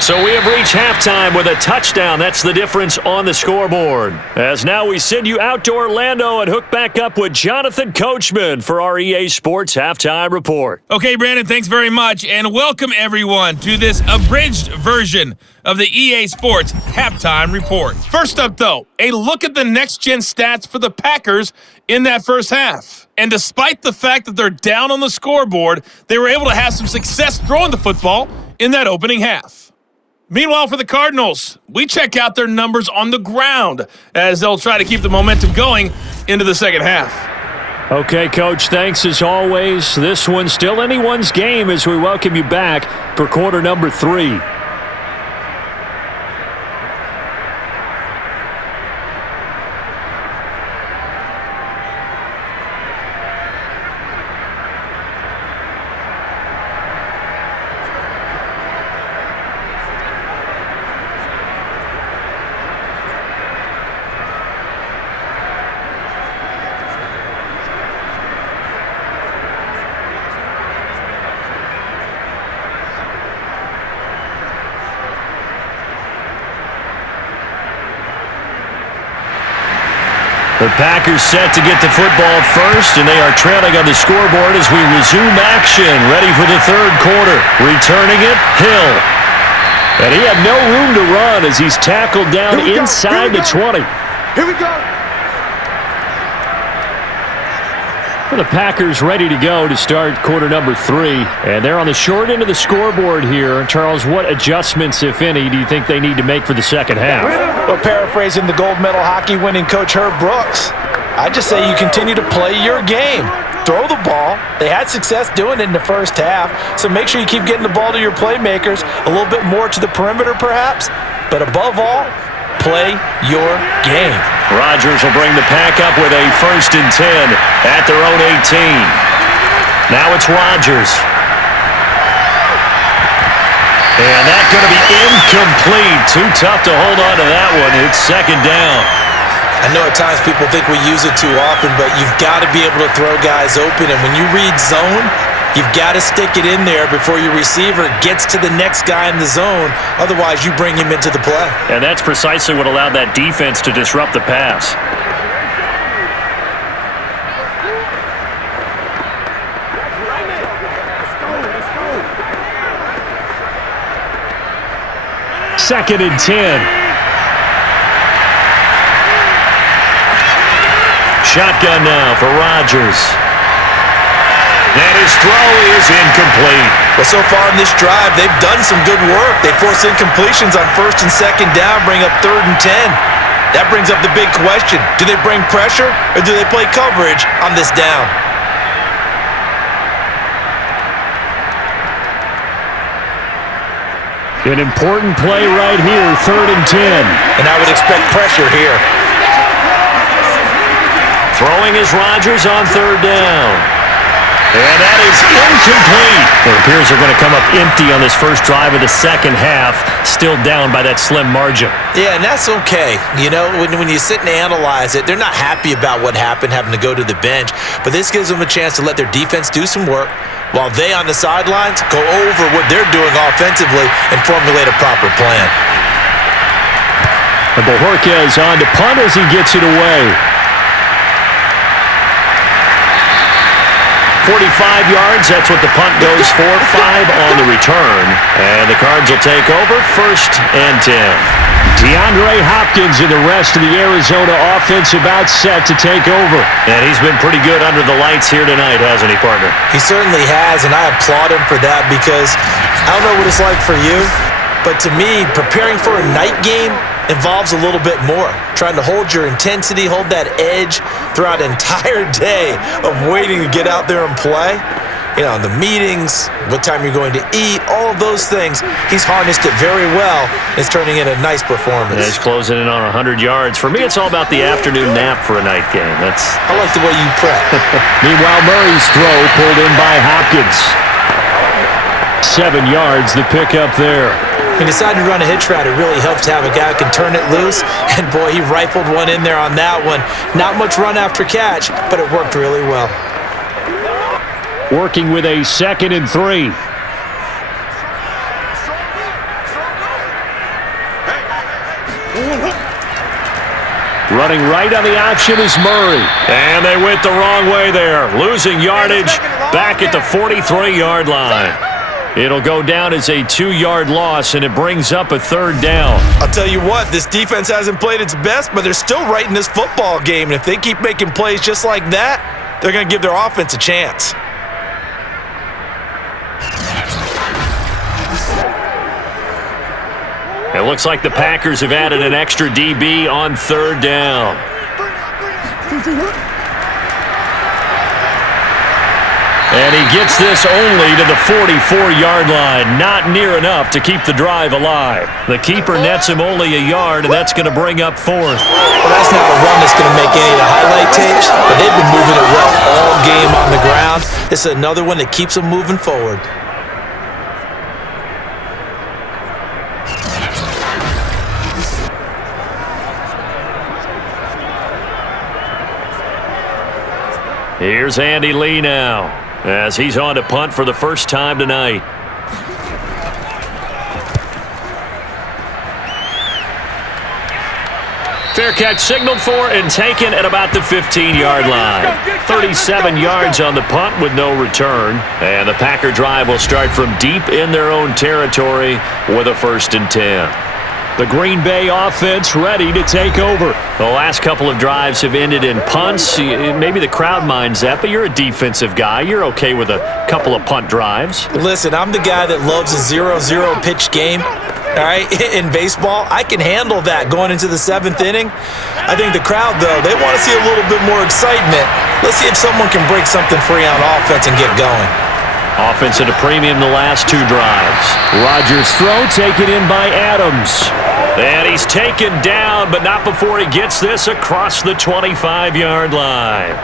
So we have reached halftime with a touchdown. That's the difference on the scoreboard. As now we send you out to Orlando and hook back up with Jonathan Coachman for our EA Sports Halftime Report. Okay, Brandon, thanks very much, and welcome everyone to this abridged version of the EA Sports Halftime Report. First up, though, a look at the next-gen stats for the Packers in that first half. And despite the fact that they're down on the scoreboard, they were able to have some success throwing the football in that opening half. Meanwhile, for the Cardinals, we check out their numbers on the ground as they'll try to keep the momentum going into the second half. Okay, Coach, thanks as always. This one's still anyone's game as we welcome you back for quarter number 3. The Packers set to get the football first, and they are trailing on the scoreboard as we resume action. Ready for the third quarter. Returning it, Hill. And he had no room to run as he's tackled down inside the 20. Here we go. Well, the Packers ready to go to start quarter number 3. And they're on the short end of the scoreboard here. Charles, what adjustments, if any, do you think they need to make for the second half? Well, paraphrasing the gold medal hockey winning coach Herb Brooks, I just say you continue to play your game. Throw the ball. They had success doing it in the first half, so make sure you keep getting the ball to your playmakers, a little bit more to the perimeter perhaps, but above all, play your game. Rodgers will bring the pack up with a 1st and 10 at their own 18. Now it's Rodgers. And that's going to be incomplete. Too tough to hold on to that one. It's 2nd down. I know at times people think we use it too often, but you've got to be able to throw guys open. And when you read zone, you've got to stick it in there before your receiver gets to the next guy in the zone. Otherwise, you bring him into the play. And that's precisely what allowed that defense to disrupt the pass. Second and 10. Shotgun now for Rodgers. And his throw is incomplete. Well, so far in this drive, they've done some good work. They force incompletions on 1st and 2nd down, bring up 3rd and 10. That brings up the big question. Do they bring pressure or do they play coverage on this down? An important play right here, 3rd and 10. And I would expect pressure here. Throwing is Rodgers on 3rd down. And that is incomplete. It appears they're going to come up empty on this first drive of the second half, still down by that slim margin. Yeah, and that's okay. You know, when you sit and analyze it, they're not happy about what happened, having to go to the bench. But this gives them a chance to let their defense do some work while they on the sidelines go over what they're doing offensively and formulate a proper plan. And Bojorquez on to punt as he gets it away. 45 yards, that's what the punt goes for. 5 on the return. And the Cards will take over, 1st and 10. DeAndre Hopkins and the rest of the Arizona offense about set to take over. And he's been pretty good under the lights here tonight, hasn't he, partner? He certainly has, and I applaud him for that because I don't know what it's like for you, but to me, preparing for a night game involves a little bit more. Trying to hold your intensity, hold that edge throughout an entire day of waiting to get out there and play. You know, the meetings, what time you're going to eat, all of those things. He's harnessed it very well. It's turning in a nice performance. And he's closing in on 100 yards. For me, it's all about the afternoon nap for a night game. I like the way you prep. Meanwhile, Murray's throw pulled in by Hopkins. 7 yards, the pickup there. He decided to run a hitch route. It really helps to have a guy who can turn it loose. And boy, he rifled one in there on that one. Not much run after catch, but it worked really well. Working with a 2nd and 3. Running right on the option is Murray. And they went the wrong way there. Losing yardage back at the 43-yard line. It'll go down as a 2-yard loss, and it brings up a 3rd down. I'll tell you what, this defense hasn't played its best, but they're still right in this football game. And if they keep making plays just like that, they're going to give their offense a chance. It looks like the Packers have added an extra DB on 3rd down. And he gets this only to the 44-yard line. Not near enough to keep the drive alive. The keeper nets him only a yard, and that's going to bring up fourth. Well, that's not a run that's going to make any of the highlight tapes, but they've been moving it well all game on the ground. This is another one that keeps them moving forward. Here's Andy Lee now, as he's on to punt for the first time tonight. Fair catch signaled for and taken at about the 15-yard line. 37 yards on the punt with no return. And the Packer drive will start from deep in their own territory with a 1st and 10. The Green Bay offense ready to take over. The last couple of drives have ended in punts. Maybe the crowd minds that, but you're a defensive guy. You're okay with a couple of punt drives. Listen, I'm the guy that loves a 0-0 pitch game. All right, in baseball, I can handle that going into the 7th inning. I think the crowd, though, they want to see a little bit more excitement. Let's see if someone can break something free on offense and get going. Offense at a premium the last 2 drives. Rodgers' throw taken in by Adams. And he's taken down, but not before he gets this across the 25-yard line.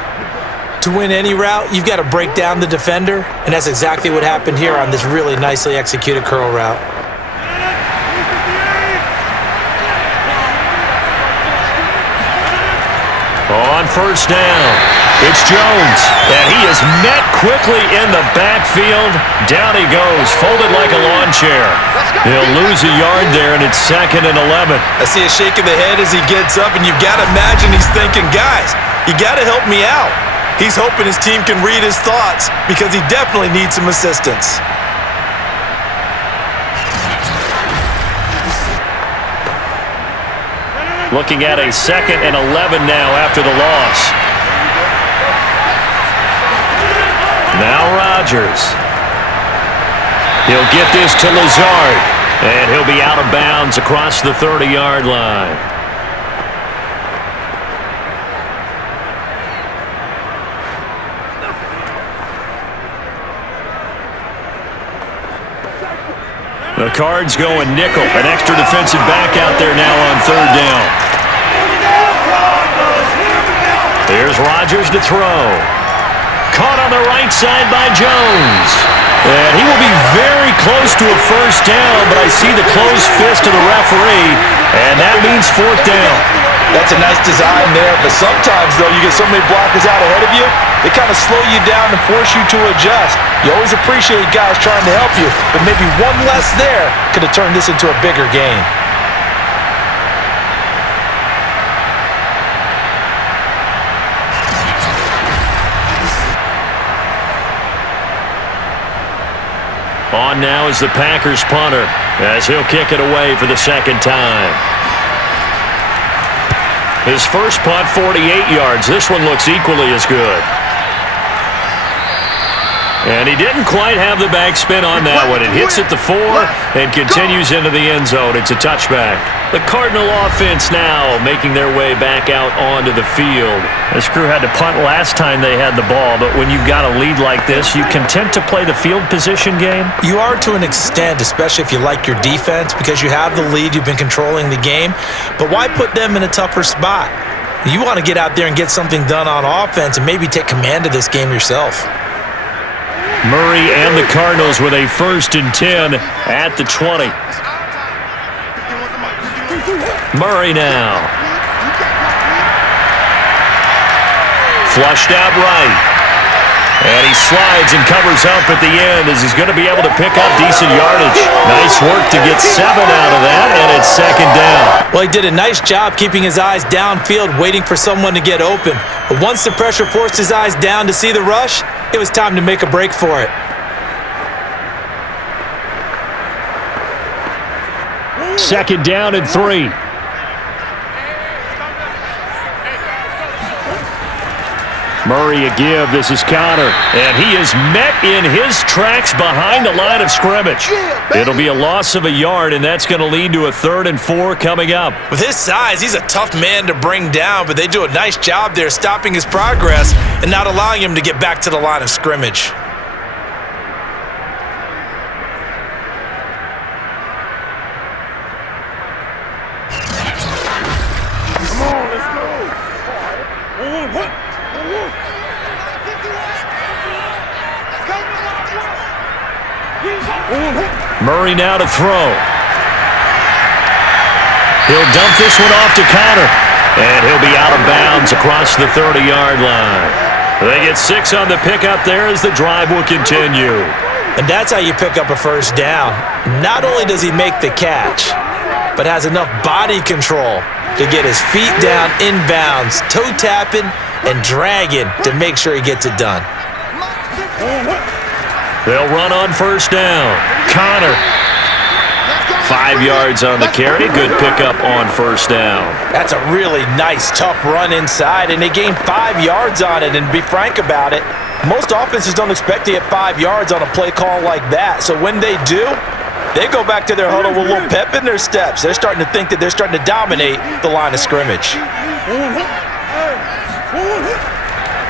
To win any route, you've got to break down the defender, and that's exactly what happened here on this really nicely executed curl route. On 1st down, it's Jones, and he is met quickly in the backfield. Down he goes, folded like a lawn chair. He'll lose a yard there, and it's 2nd and 11. I see a shake of the head as he gets up, and you've got to imagine he's thinking, guys, you got to help me out. He's hoping his team can read his thoughts because he definitely needs some assistance. Looking at a 2nd and 11 now after the loss. Now Rodgers. He'll get this to Lazard, and he'll be out of bounds across the 30-yard line. The Cards going nickel. An extra defensive back out there now on 3rd down. Here's Rodgers to throw. Caught on the right side by Jones. And he will be very close to a 1st down, but I see the closed fist of the referee, and that means 4th down. That's a nice design there, but sometimes, though, you get so many blockers out ahead of you, they kind of slow you down and force you to adjust. You always appreciate guys trying to help you, but maybe one less there could have turned this into a bigger game. On now is the Packers punter, as he'll kick it away for the 2nd time. His first punt, 48 yards. This one looks equally as good. And he didn't quite have the backspin on that one. It hits at the 4 and continues into the end zone. It's a touchback. The Cardinal offense now making their way back out onto the field. This crew had to punt last time they had the ball, but when you've got a lead like this, you content to play the field position game? You are to an extent, especially if you like your defense, because you have the lead, you've been controlling the game. But why put them in a tougher spot? You want to get out there and get something done on offense and maybe take command of this game yourself. Murray and the Cardinals with a 1st and 10 at the 20. Murray now. Flushed out right. And he slides and covers up at the end as he's going to be able to pick up decent yardage. Nice work to get 7 out of that, and it's 2nd down. Well, he did a nice job keeping his eyes downfield, waiting for someone to get open. But once the pressure forced his eyes down to see the rush, it was time to make a break for it. 2nd down and 3. Murray a give. This is Connor. And he is met in his tracks behind the line of scrimmage. It'll be a loss of a yard, and that's going to lead to a 3rd and 4 coming up. With his size, he's a tough man to bring down, but they do a nice job there stopping his progress and not allowing him to get back to the line of scrimmage. Murray now to throw. He'll dump this one off to Connor. And he'll be out of bounds across the 30-yard line. They get 6 on the pickup there as the drive will continue. And that's how you pick up a first down. Not only does he make the catch, but has enough body control to get his feet down inbounds, toe tapping and dragging to make sure he gets it done. They'll run on first down. Connor. 5 yards on the carry. Good pickup on first down. That's a really nice, tough run inside, and they gained 5 yards on it. And to be frank about it, most offenses don't expect to get 5 yards on a play call like that. So when they do, they go back to their huddle with a little pep in their steps. They're starting to think that they're starting to dominate the line of scrimmage.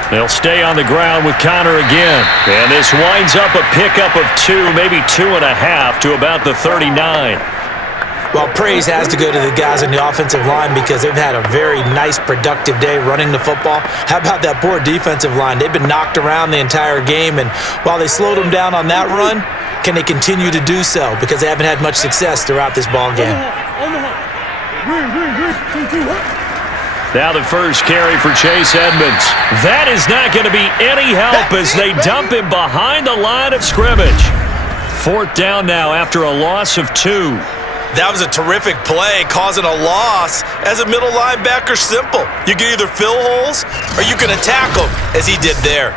They'll stay on the ground with Connor again. And this winds up a pickup of 2, maybe 2.5 to about the 39. Well, praise has to go to the guys on the offensive line because they've had a very nice, productive day running the football. How about that poor defensive line? They've been knocked around the entire game, and while they slowed them down on that run, can they continue to do so? Because they haven't had much success throughout this ball game. Now the first carry for Chase Edmonds. That is not going to be any help as they dump him behind the line of scrimmage. 4th down now after a loss of 2. That was a terrific play, causing a loss. As a middle linebacker, simple. You can either fill holes or you can attack them, as he did there.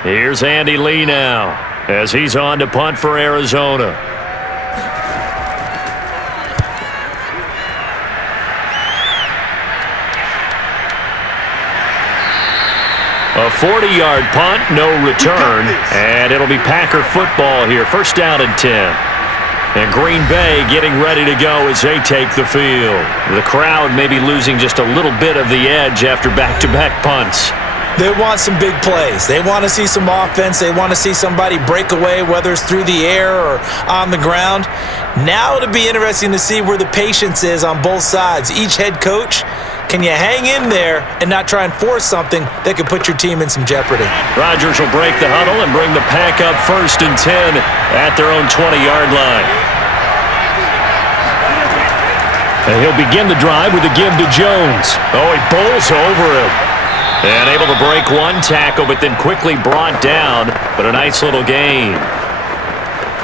Here's Andy Lee now as he's on to punt for Arizona. A 40-yard punt, no return, and it'll be Packer football here. 1st down and 10. And Green Bay getting ready to go as they take the field. The crowd may be losing just a little bit of the edge after back-to-back punts. They want some big plays. They want to see some offense. They want to see somebody break away, whether it's through the air or on the ground. Now it'll be interesting to see where the patience is on both sides. Each head coach, can you hang in there and not try and force something that could put your team in some jeopardy? Rodgers will break the huddle and bring the Pack up 1st and 10 at their own 20-yard line. And he'll begin the drive with a give to Jones. Oh, he bowls over him. And able to break one tackle, but then quickly brought down. But a nice little gain.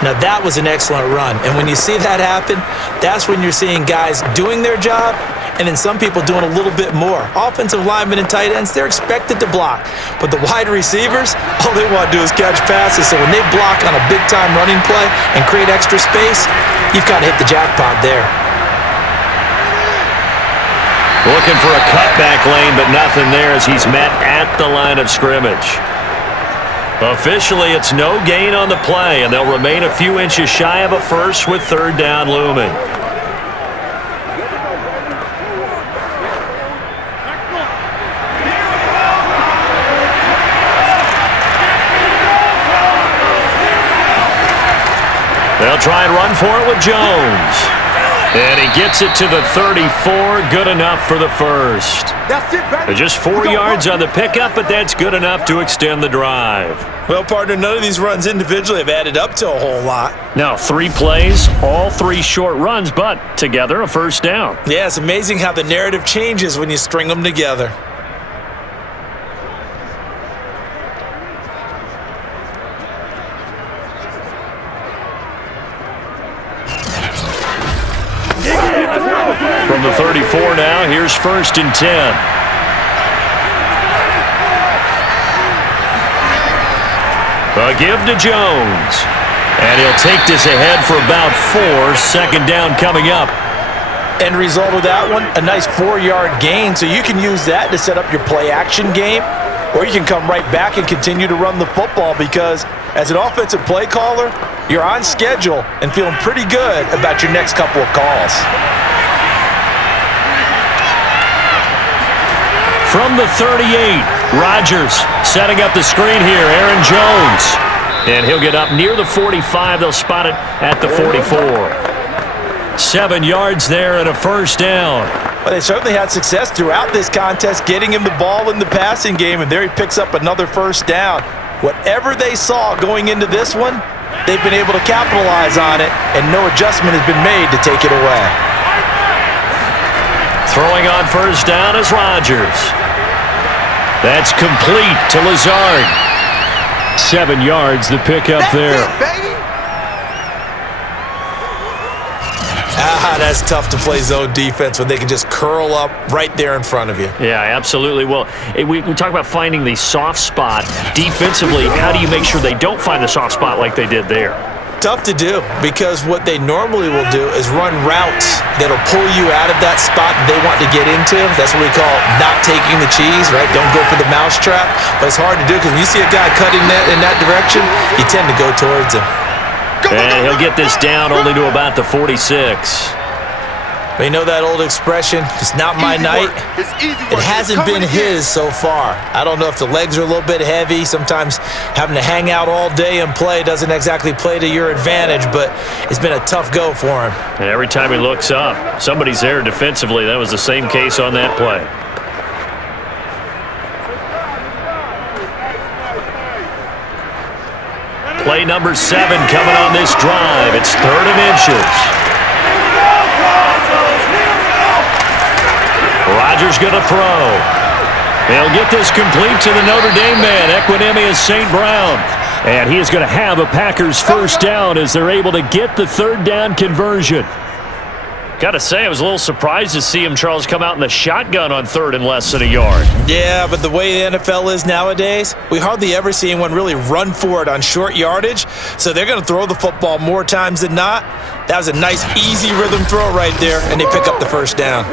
Now that was an excellent run. And when you see that happen, that's when you're seeing guys doing their job and then some people doing a little bit more. Offensive linemen and tight ends, they're expected to block. But the wide receivers, all they want to do is catch passes. So when they block on a big-time running play and create extra space, you've got to hit the jackpot there. Looking for a cutback lane, but nothing there as he's met at the line of scrimmage. Officially, it's no gain on the play, and they'll remain a few inches shy of a first with 3rd down looming. They'll try and run for it with Jones. And he gets it to the 34, good enough for the first. That's it, baby. Just 4 yards on the pickup, but that's good enough to extend the drive. Well, partner, none of these runs individually have added up to a whole lot. Now, 3 plays, all 3 short runs, but together a first down. Yeah, it's amazing how the narrative changes when you string them together. From the 34 now, here's 1st and 10. A give to Jones. And he'll take this ahead for about 4. 2nd down coming up. End result of that one, a nice 4-yard gain. So you can use that to set up your play-action game, or you can come right back and continue to run the football because as an offensive play caller, you're on schedule and feeling pretty good about your next couple of calls. From the 38, Rodgers setting up the screen here. Aaron Jones. And he'll get up near the 45. They'll spot it at the 44. 7 yards there and a first down. Well, they certainly had success throughout this contest getting him the ball in the passing game, and there he picks up another first down. Whatever they saw going into this one, they've been able to capitalize on it, and no adjustment has been made to take it away. Throwing on first down is Rodgers. That's complete to Lazard. 7 yards, the pickup there. That's tough to play zone defense when they can just curl up right there in front of you. Yeah, absolutely. Well, we talk about finding the soft spot. Defensively, how do you make sure they don't find the soft spot like they did there? Tough to do because what they normally will do is run routes that'll pull you out of that spot they want to get into. That's what we call not taking the cheese, right? Don't go for the mousetrap. But it's hard to do because when you see a guy cutting in that direction, you tend to go towards him. And he'll get this down only to about the 46. You know that old expression, it's not my night. It hasn't been his so far. I don't know if the legs are a little bit heavy. Sometimes having to hang out all day and play doesn't exactly play to your advantage, but it's been a tough go for him. And every time he looks up, somebody's there defensively. That was the same case on that play. Play number 7 coming on this drive. It's 3rd and inches. Rodgers going to throw. They'll get this complete to the Notre Dame man, Equinemius St. Brown. And he is going to have a Packers first down as they're able to get the 3rd down conversion. Got to say, I was a little surprised to see him, Charles, come out in the shotgun on 3rd and less than a yard. Yeah, but the way the NFL is nowadays, we hardly ever see anyone really run for it on short yardage. So they're going to throw the football more times than not. That was a nice, easy rhythm throw right there, and they pick up the first down.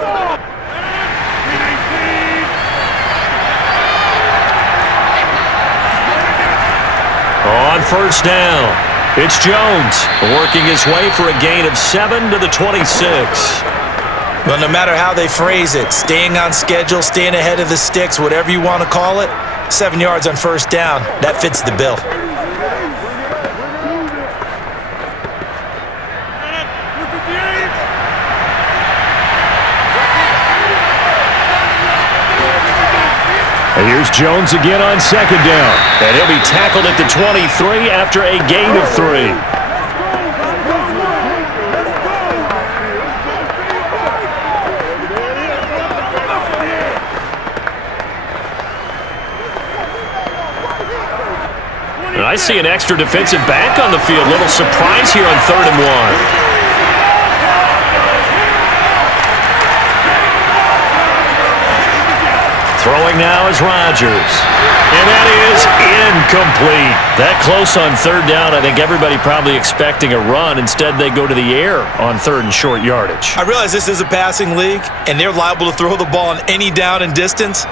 On first down, it's Jones working his way for a gain of 7 to the 26. Well, no matter how they phrase it, staying on schedule, staying ahead of the sticks, whatever you want to call it, 7 yards on first down, that fits the bill. Here's Jones again on 2nd down. And he'll be tackled at the 23 after a gain of 3. And I see an extra defensive back on the field. Little surprise here on 3rd and 1. Throwing now is Rodgers. And that is incomplete. That close on 3rd down. I think everybody probably expecting a run. Instead, they go to the air on 3rd and short yardage. I realize this is a passing league, and they're liable to throw the ball on any down and distance.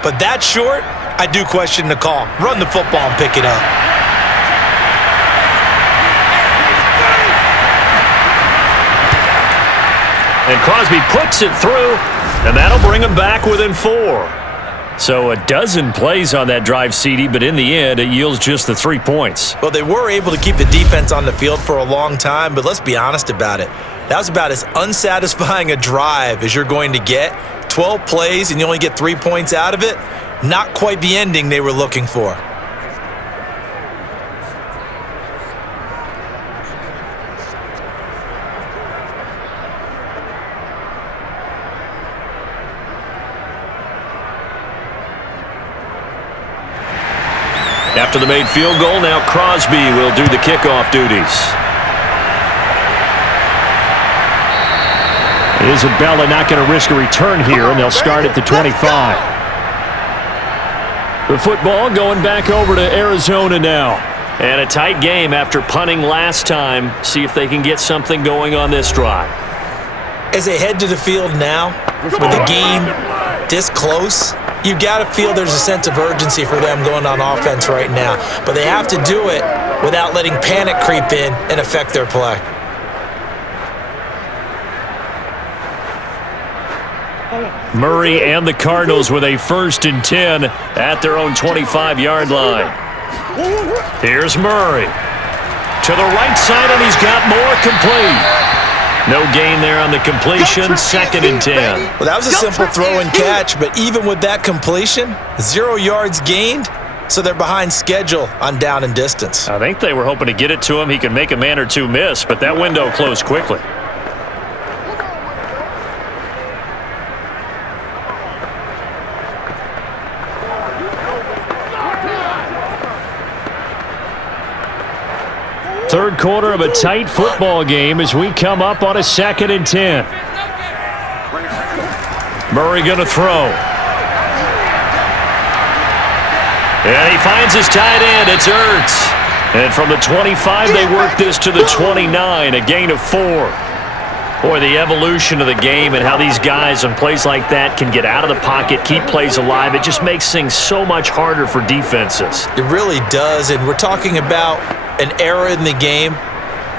But that short, I do question the call. Run the football and pick it up. And Crosby puts it through, and that'll bring him back within 4. So a dozen plays on that drive, CD, but in the end, it yields just the 3 points. Well, they were able to keep the defense on the field for a long time, but let's be honest about it. That was about as unsatisfying a drive as you're going to get. 12 plays and you only get 3 points out of it. Not quite the ending they were looking for. After the made field goal, now Crosby will do the kickoff duties. Isabella not going to risk a return here, and they'll start at the 25. The football going back over to Arizona now. And a tight game after punting last time. See if they can get something going on this drive. As they head to the field now, with the game this close, you've got to feel there's a sense of urgency for them going on offense right now. But they have to do it without letting panic creep in and affect their play. Murray and the Cardinals with a 1st and 10 at their own 25-yard line. Here's Murray. To the right side, and he's got more complete. No gain there on the completion, 2nd and 10. Well, that was a simple throw and catch, but even with that completion, 0 yards gained, so they're behind schedule on down and distance. I think they were hoping to get it to him. He could make a man or two miss, but that window closed quickly. Third quarter of a tight football game as we come up on a 2nd and 10. Murray going to throw. And he finds his tight end. It's Ertz. And from the 25, they work this to the 29, a gain of 4. Boy, the evolution of the game and how these guys on plays like that can get out of the pocket, keep plays alive, it just makes things so much harder for defenses. It really does, and we're talking about an era in the game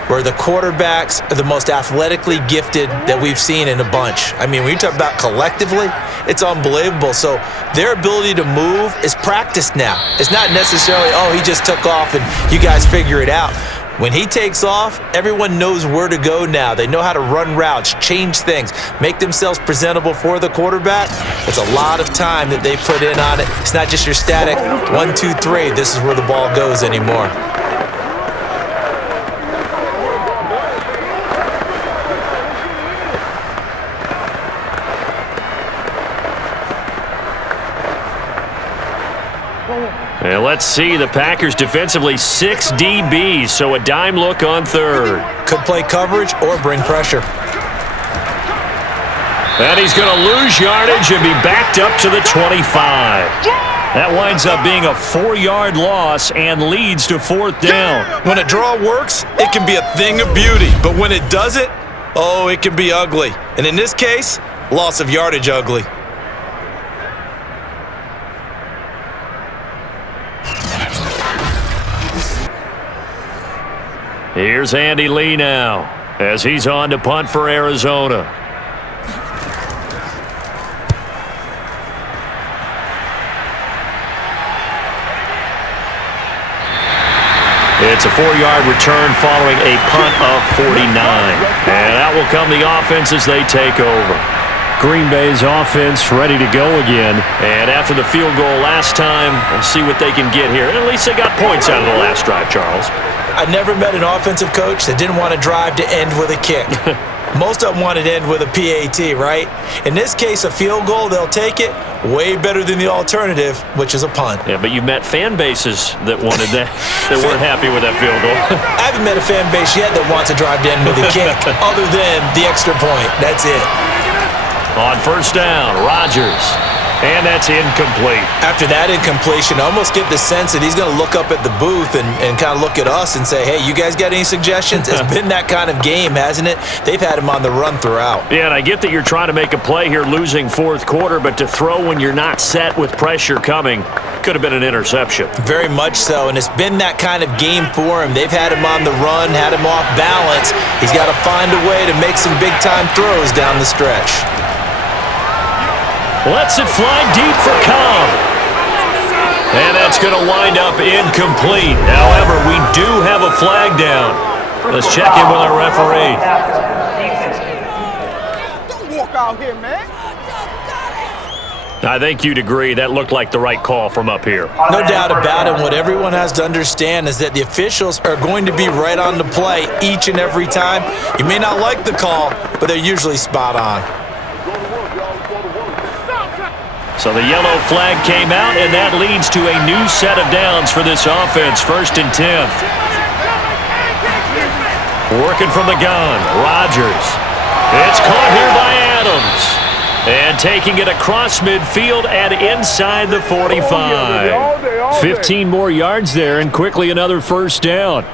where the quarterbacks are the most athletically gifted that we've seen in a bunch. I mean, when you talk about collectively, it's unbelievable. So their ability to move is practiced now. It's not necessarily, oh, he just took off and you guys figure it out. When he takes off, everyone knows where to go now. They know how to run routes, change things, make themselves presentable for the quarterback. It's a lot of time that they put in on it. It's not just your static 1, 2, 3, this is where the ball goes anymore. And let's see, the Packers defensively 6 DBs, so a dime look on third. Could play coverage or bring pressure. And he's going to lose yardage and be backed up to the 25. That winds up being a 4-yard loss and leads to 4th down. When a draw works, it can be a thing of beauty. But when it doesn't, oh, it can be ugly. And in this case, loss of yardage ugly. Here's Andy Lee now as he's on to punt for Arizona. It's a 4-yard return following a punt of 49. And out will come the offense as they take over. Green Bay's offense ready to go again. And after the field goal last time, we'll see what they can get here. And at least they got points out of the last drive, Charles. I never met an offensive coach that didn't want to drive to end with a kick. Most of them wanted to end with a PAT, right? In this case, a field goal, they'll take it. Way better than the alternative, which is a punt. Yeah, but you've met fan bases that wanted that, that weren't happy with that field goal. I haven't met a fan base yet that wants to drive to end with a kick, other than the extra point. That's it. On 1st down, Rodgers. And that's incomplete. After that incompletion, I almost get the sense that he's going to look up at the booth and kind of look at us and say, hey, you guys got any suggestions? It's been that kind of game, hasn't it? They've had him on the run throughout. Yeah, and I get that you're trying to make a play here losing 4th quarter, but to throw when you're not set with pressure coming could have been an interception. Very much so, and it's been that kind of game for him. They've had him on the run, had him off balance. He's got to find a way to make some big-time throws down the stretch. Lets it fly deep for Cobb. And that's going to wind up incomplete. However, we do have a flag down. Let's check in with our referee. Don't walk out here, man. I think you'd agree that looked like the right call from up here. No doubt about it. What everyone has to understand is that the officials are going to be right on the play each and every time. You may not like the call, but they're usually spot on. So the yellow flag came out, and that leads to a new set of downs for this offense. 1st and 10. Working from the gun, Rodgers. It's caught here by Adams. And taking it across midfield and inside the 45. 15 more yards there, and quickly another 1st down.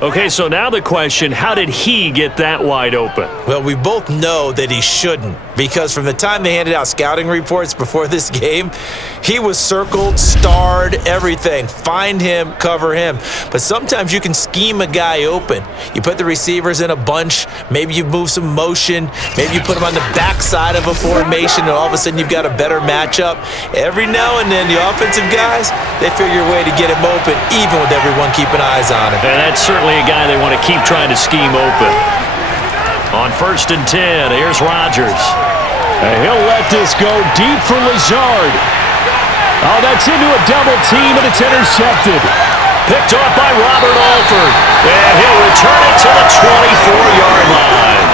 Okay, so now the question, how did he get that wide open? Well, we both know that he shouldn't, because from the time they handed out scouting reports before this game, he was circled, starred, everything. Find him, cover him. But sometimes you can scheme a guy open. You put the receivers in a bunch, maybe you move some motion, maybe you put them on the backside of a formation, and all of a sudden you've got a better matchup. Every now and then, the offensive guys, they figure a way to get him open, even with everyone keeping eyes on him. And that's certainly a guy they want to keep trying to scheme open. On 1st and 10, here's Rodgers. And he'll let this go deep for Lazard. Oh, that's into a double team, and it's intercepted. Picked off by Robert Alford. And he'll return it to the 24-yard line.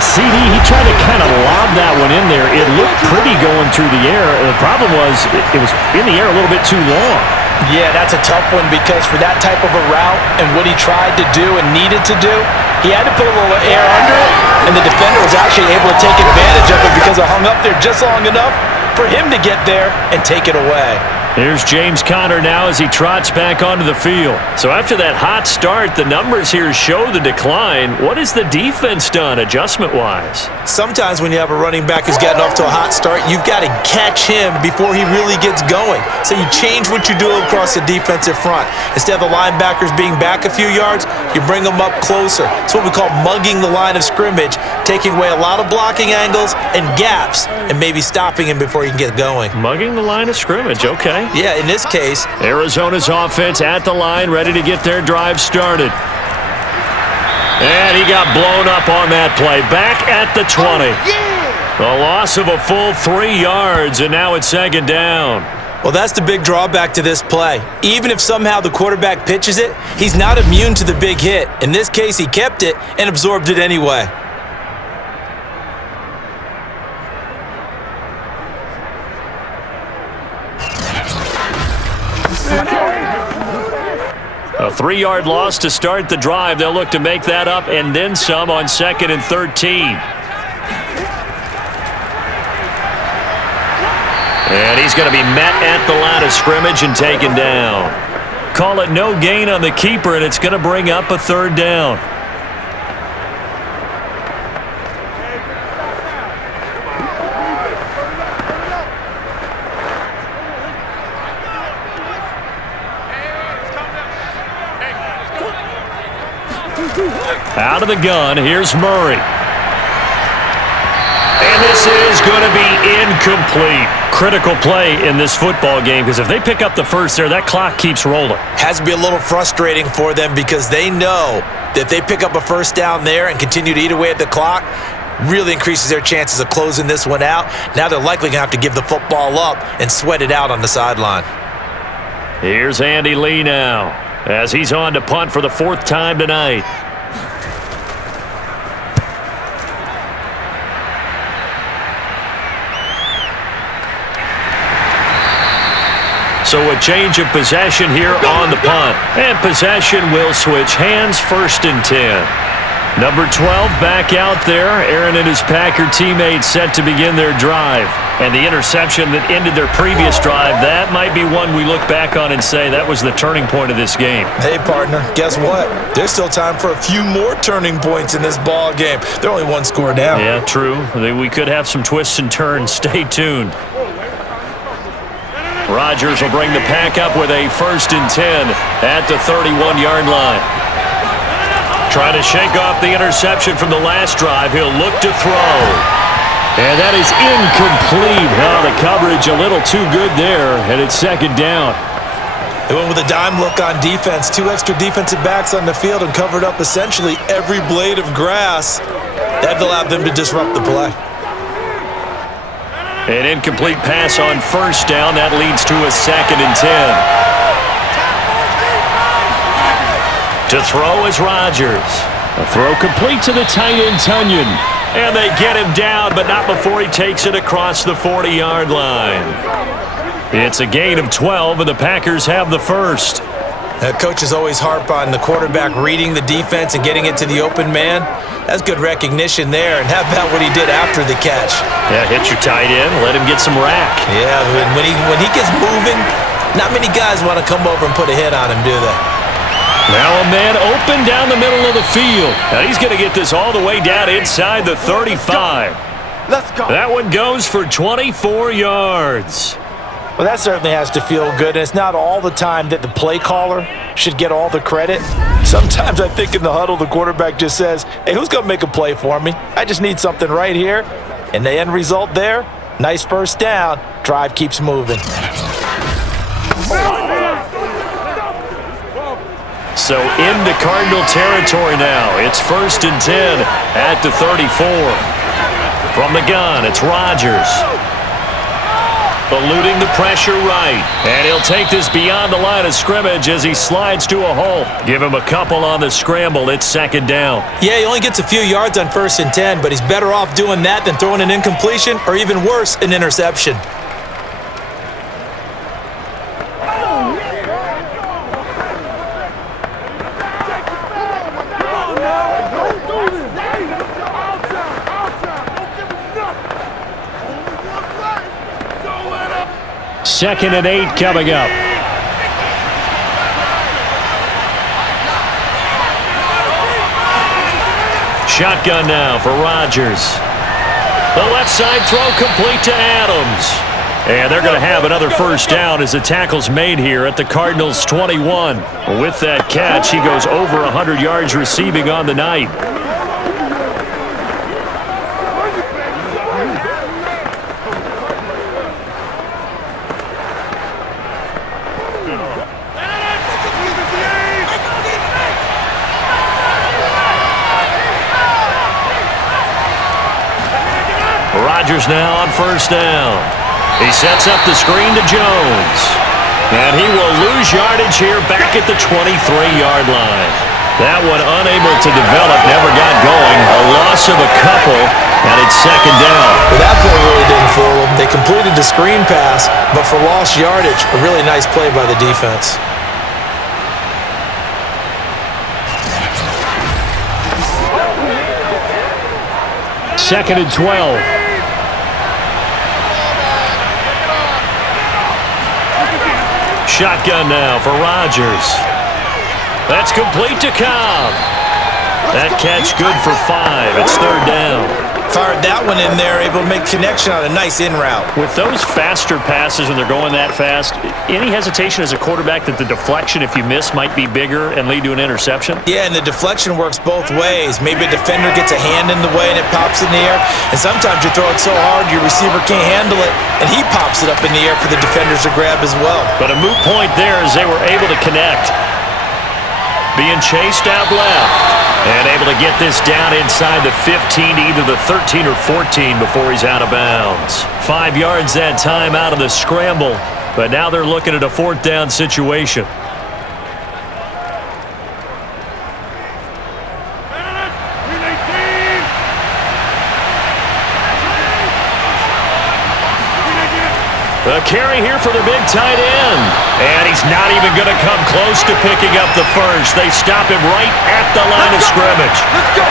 CD, he tried to kind of lob that one in there. It looked pretty going through the air. The problem was it was in the air a little bit too long. Yeah, that's a tough one because for that type of a route and what he tried to do and needed to do, he had to put a little air under it, and the defender was actually able to take advantage of it because it hung up there just long enough for him to get there and take it away. Here's James Conner now as he trots back onto the field. So after that hot start, the numbers here show the decline. What has the defense done adjustment-wise? Sometimes when you have a running back who's gotten off to a hot start, you've got to catch him before he really gets going. So you change what you do across the defensive front. Instead of the linebackers being back a few yards, you bring them up closer. It's what we call mugging the line of scrimmage, taking away a lot of blocking angles and gaps and maybe stopping him before he can get going. Mugging the line of scrimmage, okay. Yeah, in this case, Arizona's offense at the line, ready to get their drive started. And he got blown up on that play. Back at the 20. A loss of a full 3 yards, and now it's 2nd down. well, that's the big drawback to this play. Even if somehow the quarterback pitches it, he's not immune to the big hit. In this case, he kept it and absorbed it anyway. A 3-yard loss to start the drive. They'll look to make that up and then some on 2nd and 13. And he's going to be met at the line of scrimmage and taken down. Call it no gain on the keeper, and it's going to bring up a 3rd down. Out of the gun, here's Murray. And this is going to be incomplete. Critical play in this football game because if they pick up the first there, that clock keeps rolling. Has to be a little frustrating for them because they know that if they pick up a first down there and continue to eat away at the clock, really increases their chances of closing this one out. Now they're likely going to have to give the football up and sweat it out on the sideline. Here's Andy Lee now as he's on to punt for the 4th time tonight. So a change of possession here on the punt. And possession will switch hands, 1st and 10. Number 12 back out there. Aaron and his Packer teammates set to begin their drive. And the interception that ended their previous drive, that might be one we look back on and say that was the turning point of this game. Hey, partner, guess what? There's still time for a few more turning points in this ball game. They're only 1 score down. Yeah, true. We could have some twists and turns. Stay tuned. Rodgers will bring the pack up with a 1st and 10 at the 31-yard line. Trying to shake off the interception from the last drive. He'll look to throw. And that is incomplete. Oh, the coverage a little too good there, and it's 2nd down. They went with a dime look on defense. 2 extra defensive backs on the field and covered up essentially every blade of grass. That allowed them to disrupt the play. An incomplete pass on 1st down. That leads to a 2nd and 10. To throw is Rodgers. A throw complete to the tight end, Tunyon. And they get him down, but not before he takes it across the 40-yard line. It's a gain of 12, and the Packers have the first. Coaches always harp on the quarterback reading the defense and getting it to the open man. That's good recognition there. And how about what he did after the catch? Yeah, hit your tight end, let him get some rack. Yeah, when he gets moving, Not many guys want to come over and put a hit on him, do they? Now a man open down the middle of the field. Now he's going to get this all the way down inside the 35. Let's go. That one goes for 24 yards. Well, that certainly has to feel good, and it's not all the time that the play caller should get all the credit. Sometimes I think in the huddle, the quarterback just says, hey, who's going to make a play for me? I just need something right here. And the end result there, nice first down. Drive keeps moving. So into Cardinal territory now. It's 1st and 10 at the 34. From the gun, it's Rodgers. Eluding the pressure right. And he'll take this beyond the line of scrimmage as he slides to a halt. Give him a couple on the scramble. It's 2nd down. Yeah, he only gets a few yards on 1st and 10, but he's better off doing that than throwing an incompletion or even worse, an interception. Second and 8 coming up. Shotgun now for Rodgers. The left side throw complete to Adams. And they're going to have another first down as the tackle's made here at the Cardinals' 21. With that catch, he goes over 100 yards receiving on the night. Rodgers now on first down. He sets up the screen to Jones. And he will lose yardage here back at the 23-yard line. That one unable to develop, never got going. A loss of a couple, and it's 2nd down. Well, that play really didn't fool them. They completed the screen pass, but for lost yardage, a really nice play by the defense. Second and 12. Shotgun now for Rodgers. That's complete to Cobb. That catch good for 5. It's 3rd down. Fired that one in there, able to make connection on a nice in route. With those faster passes when they're going that fast, any hesitation as a quarterback that the deflection, if you miss, might be bigger and lead to an interception? Yeah, and the deflection works both ways. Maybe a defender gets a hand in the way and it pops in the air. And sometimes you throw it so hard your receiver can't handle it, and he pops it up in the air for the defenders to grab as well. But a moot point there as they were able to connect. Being chased out left. And able to get this down inside the 15 to either the 13 or 14 before he's out of bounds. 5 yards that time out of the scramble. But now they're looking at a 4th down situation. A carry here for the big tight end. And he's not even going to come close to picking up the first. They stop him right at the line of scrimmage.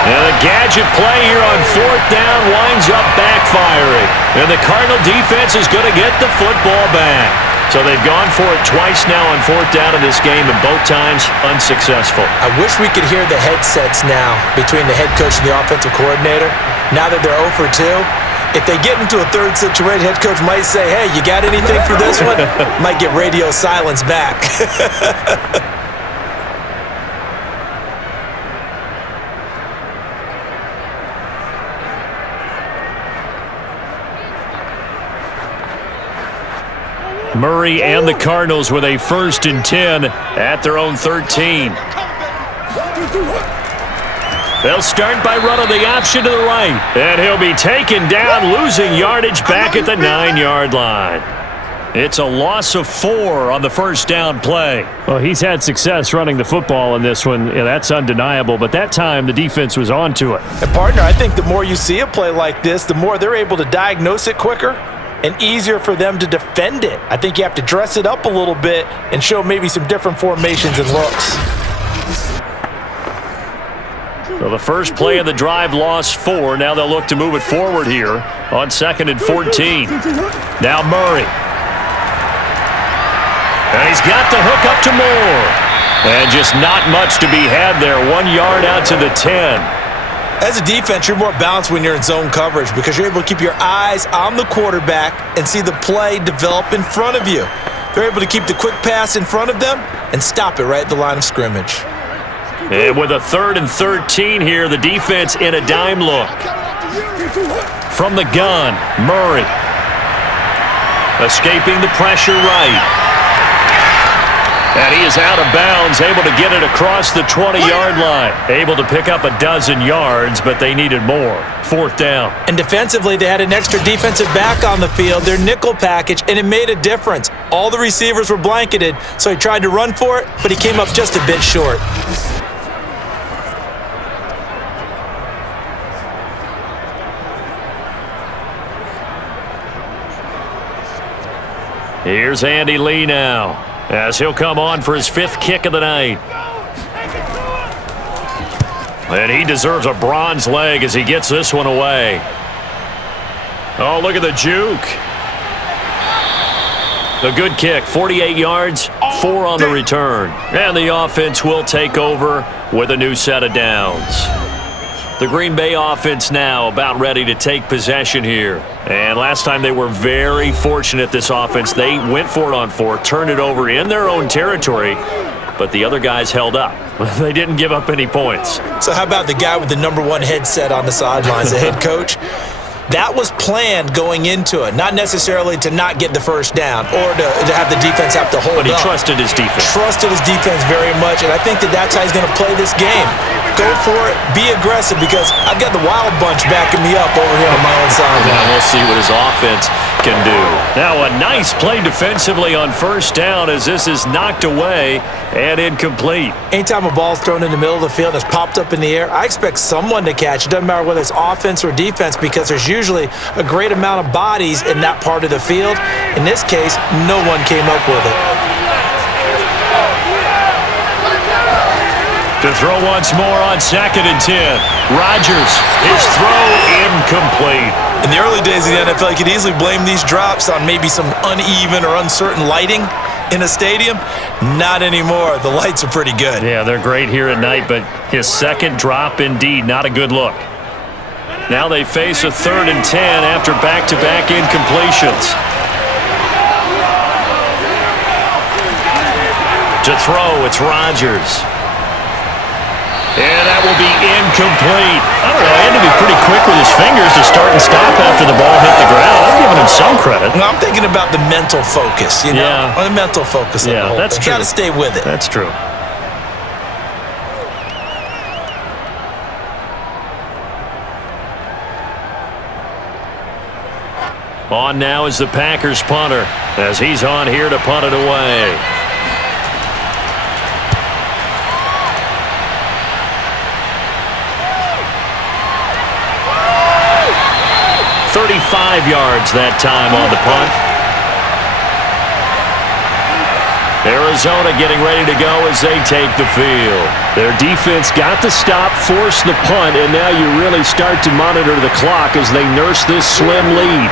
And the gadget play here on 4th down winds up backfiring. And the Cardinal defense is going to get the football back. So they've gone for it twice now on 4th down in this game, and both times unsuccessful. I wish we could hear the headsets now between the head coach and the offensive coordinator. Now that they're 0 for 2, if they get into a 3rd situation, head coach might say, hey, you got anything for this one? Might get radio silence back. Murray and the Cardinals with a 1st and 10 at their own 13. They'll start by running the option to the right. And he'll be taken down, losing yardage back at the 9-yard line. It's a loss of 4 on the 1st down play. Well, he's had success running the football in this one. Yeah, that's undeniable. But that time, the defense was on to it. And partner, I think the more you see a play like this, the more they're able to diagnose it quicker and easier for them to defend it. I think you have to dress it up a little bit and show maybe some different formations and looks. So the first play of the drive lost 4. Now they'll look to move it forward here on 2nd and 14. Now Murray. And he's got the hook up to Moore. And just not much to be had there. 1 yard out to the 10. As a defense, you're more balanced when you're in zone coverage because you're able to keep your eyes on the quarterback and see the play develop in front of you. They're able to keep the quick pass in front of them and stop it right at the line of scrimmage. And with a 3rd and 13 here, the defense in a dime look. From the gun, Murray. Escaping the pressure right. And he is out of bounds, able to get it across the 20-yard line. Able to pick up a dozen yards, but they needed more. 4th down. And defensively, they had an extra defensive back on the field, their nickel package, and it made a difference. All the receivers were blanketed, so he tried to run for it, but he came up just a bit short. Here's Andy Lee now, as he'll come on for his 5th kick of the night. And he deserves a bronze leg as he gets this one away. Oh, look at the juke. A good kick, 48 yards, 4 on the return. And the offense will take over with a new set of downs. The Green Bay offense now about ready to take possession here. And last time they were very fortunate, this offense. They went for it on 4th, turned it over in their own territory, but the other guys held up. They didn't give up any points. So how about the guy with the #1 headset on the sidelines, the head coach? That was planned going into it, not necessarily to not get the first down or to have the defense have to hold up. But he trusted his defense. Trusted his defense very much, and I think that's how he's going to play this game. Go for it, be aggressive, because I've got the wild bunch backing me up over here on my own sideline. Now we'll see what his offense can do. Now a nice play defensively on 1st down as this is knocked away and incomplete. Anytime a ball's thrown in the middle of the field and it's popped up in the air, I expect someone to catch it. Doesn't matter whether it's offense or defense, because there's usually a great amount of bodies in that part of the field. In this case, no one came up with it. To throw once more on 2nd and 10. Rodgers, his throw incomplete. In the early days of the NFL, you could easily blame these drops on maybe some uneven or uncertain lighting in a stadium. Not anymore. The lights are pretty good. Yeah, they're great here at night, but his 2nd drop indeed not a good look. Now they face a 3rd and 10 after back-to-back incompletions. To throw, it's Rodgers. And that will be incomplete. I don't know, he had to be pretty quick with his fingers to start and stop after the ball hit the ground. I'm giving him some credit. Well, I'm thinking about the mental focus, you know? Yeah. The mental focus. Yeah, that's true. You got to stay with it. That's true. On now is the Packers punter, as he's on here to punt it away. 35 yards that time on the punt. Arizona getting ready to go as they take the field. Their defense got the stop, forced the punt, and now you really start to monitor the clock as they nurse this slim lead.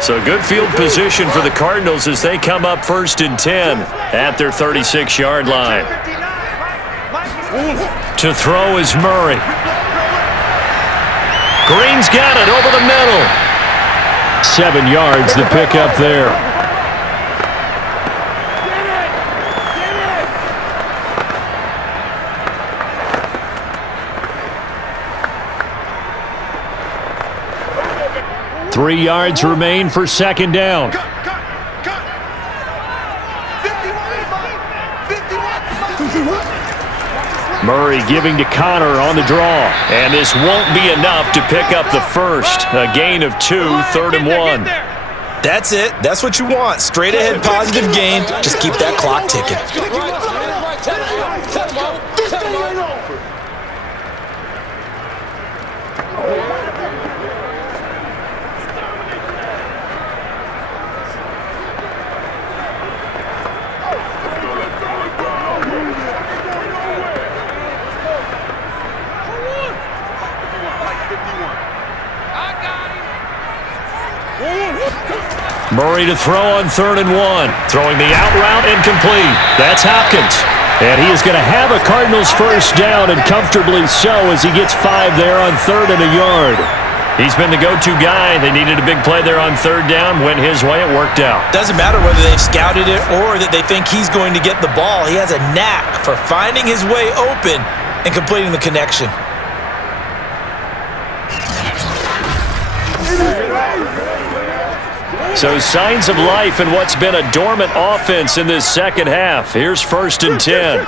So good field position for the Cardinals as they come up 1st and 10 at their 36-yard line. To throw is Murray. Green's got it over the middle. 7 yards the pickup there. Three yards remain for 2nd down. Murray giving to Connor on the draw. And this won't be enough to pick up the first. A gain of 2, 3rd and 1. That's it. That's what you want. Straight ahead positive gain. Just keep that clock ticking. Murray to throw on 3rd and 1. Throwing the out route incomplete. That's Hopkins. And he is going to have a Cardinals first down, and comfortably so, as he gets 5 there on 3rd and a yard. He's been the go-to guy. They needed a big play there on 3rd down. Went his way. It worked out. Doesn't matter whether they've scouted it or that they think he's going to get the ball. He has a knack for finding his way open and completing the connection. So signs of life in what's been a dormant offense in this second half. Here's 1st and 10.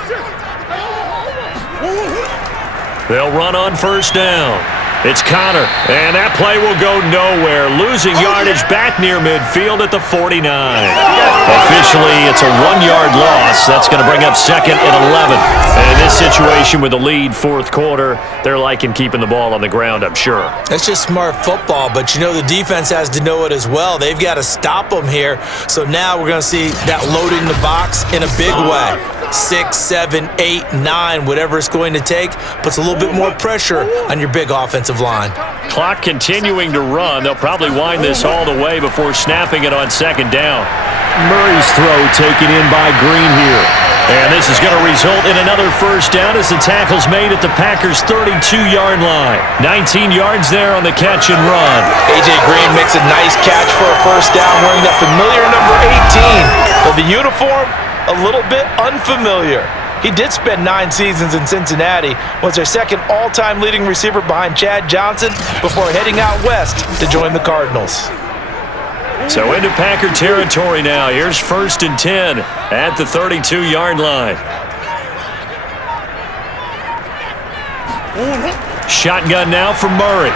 They'll run on 1st down. It's Connor, and that play will go nowhere. Losing yardage back near midfield at the 49. Officially, it's a 1-yard loss. That's going to bring up 2nd and 11. And in this situation with the lead 4th quarter, they're liking keeping the ball on the ground, I'm sure. That's just smart football, but you know the defense has to know it as well. They've got to stop them here. So now we're going to see that loading the box in a big way. 6, 7, 8, 9, whatever it's going to take, puts a little bit more pressure on your big offensive line. Clock continuing to run. They'll probably wind this all the way before snapping it on 2nd down. Murray's throw taken in by Green here. And this is going to result in another first down as the tackle's made at the Packers' 32-yard line. 19 yards there on the catch and run. A.J. Green makes a nice catch for a first down wearing that familiar number 18. But the uniform, a little bit unfamiliar. He did spend 9 seasons in Cincinnati, was their 2nd all-time leading receiver behind Chad Johnson before heading out west to join the Cardinals. So into Packer territory now. Here's 1st and 10 at the 32-yard line. Shotgun now from Murray.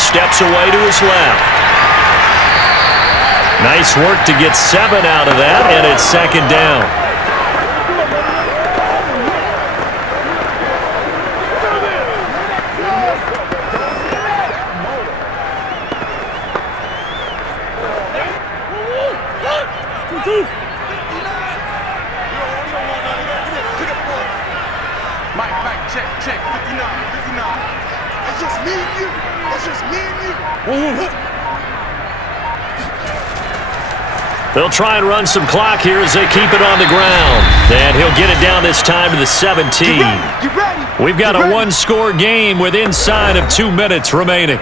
Steps away to his left. Nice work to get 7 out of that, and it's 2nd down. They'll try and run some clock here as they keep it on the ground. And he'll get it down this time to the 17. We've got a 1-score game with inside of 2 minutes remaining.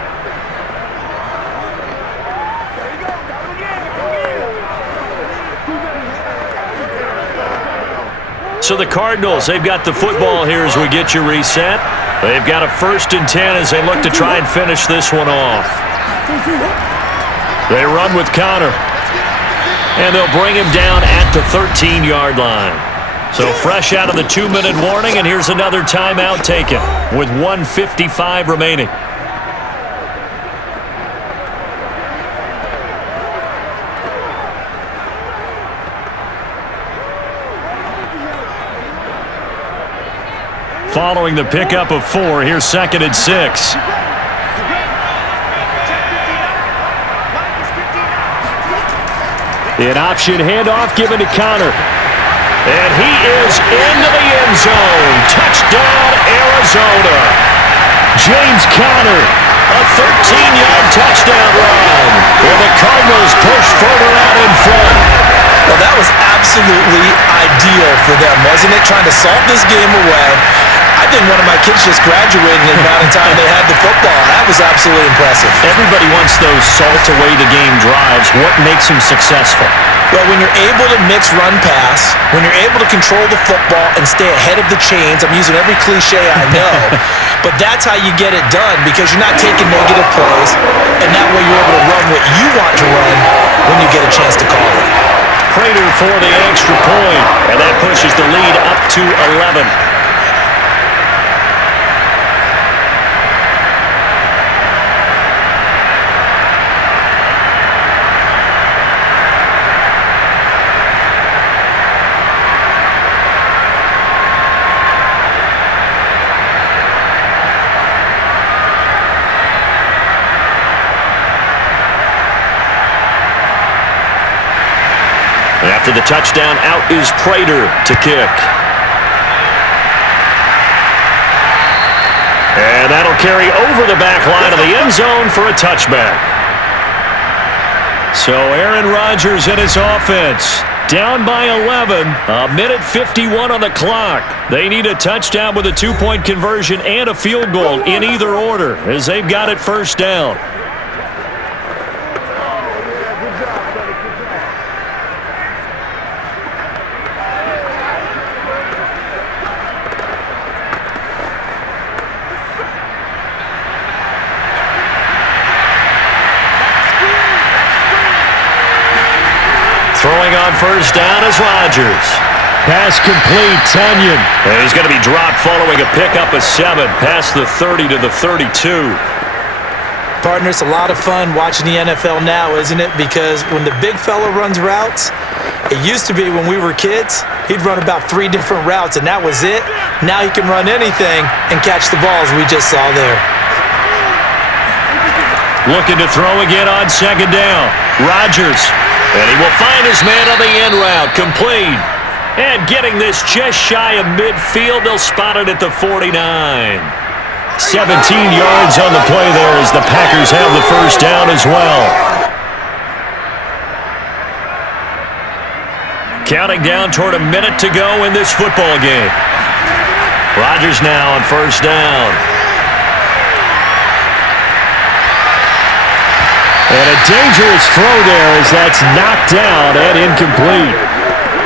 So the Cardinals, they've got the football here as we get you reset. They've got a 1st and 10 as they look to try and finish this one off. They run with Connor. And they'll bring him down at the 13-yard line. So fresh out of the 2-minute warning, and here's another timeout taken with 1:55 remaining. Following the pickup of 4, here's 2nd and 6. An option handoff given to Connor. And he is into the end zone. Touchdown, Arizona. James Conner, a 13-yard touchdown run. And the Cardinals push further out in front. Well, that was absolutely ideal for them, wasn't it? Trying to salt this game away. I think one of my kids just graduated in the amount of time they had the football. That was absolutely impressive. Everybody wants those salt-away-the-game drives. What makes them successful? Well, when you're able to mix run-pass, when you're able to control the football and stay ahead of the chains, I'm using every cliche I know, but that's how you get it done because you're not taking negative plays, and that way you're able to run what you want to run when you get a chance to call it. Prater for the extra point, and that pushes the lead up to 11. After the touchdown, out is Prater to kick. And that'll carry over the back line of the end zone for a touchback. So Aaron Rodgers and his offense down by 11, a minute 51 on the clock. They need a touchdown with a two-point conversion and a field goal in either order as they've got it first down. Throwing on first down is Rodgers. Pass complete, Tunyon. And he's going to be dropped following a pickup of 7 past the 30 to the 32. Partner, it's a lot of fun watching the NFL now, isn't it? Because when the big fella runs routes, it used to be when we were kids, he'd run about 3 different routes, and that was it. Now he can run anything and catch the balls we just saw there. Looking to throw again on second down. Rodgers. And he will find his man on the end route, complete. And getting this just shy of midfield, they'll spot it at the 49. 17 yards on the play there as the Packers have the first down as well. Counting down toward a minute to go in this football game. Rodgers now on first down. And a dangerous throw there as that's knocked down and incomplete.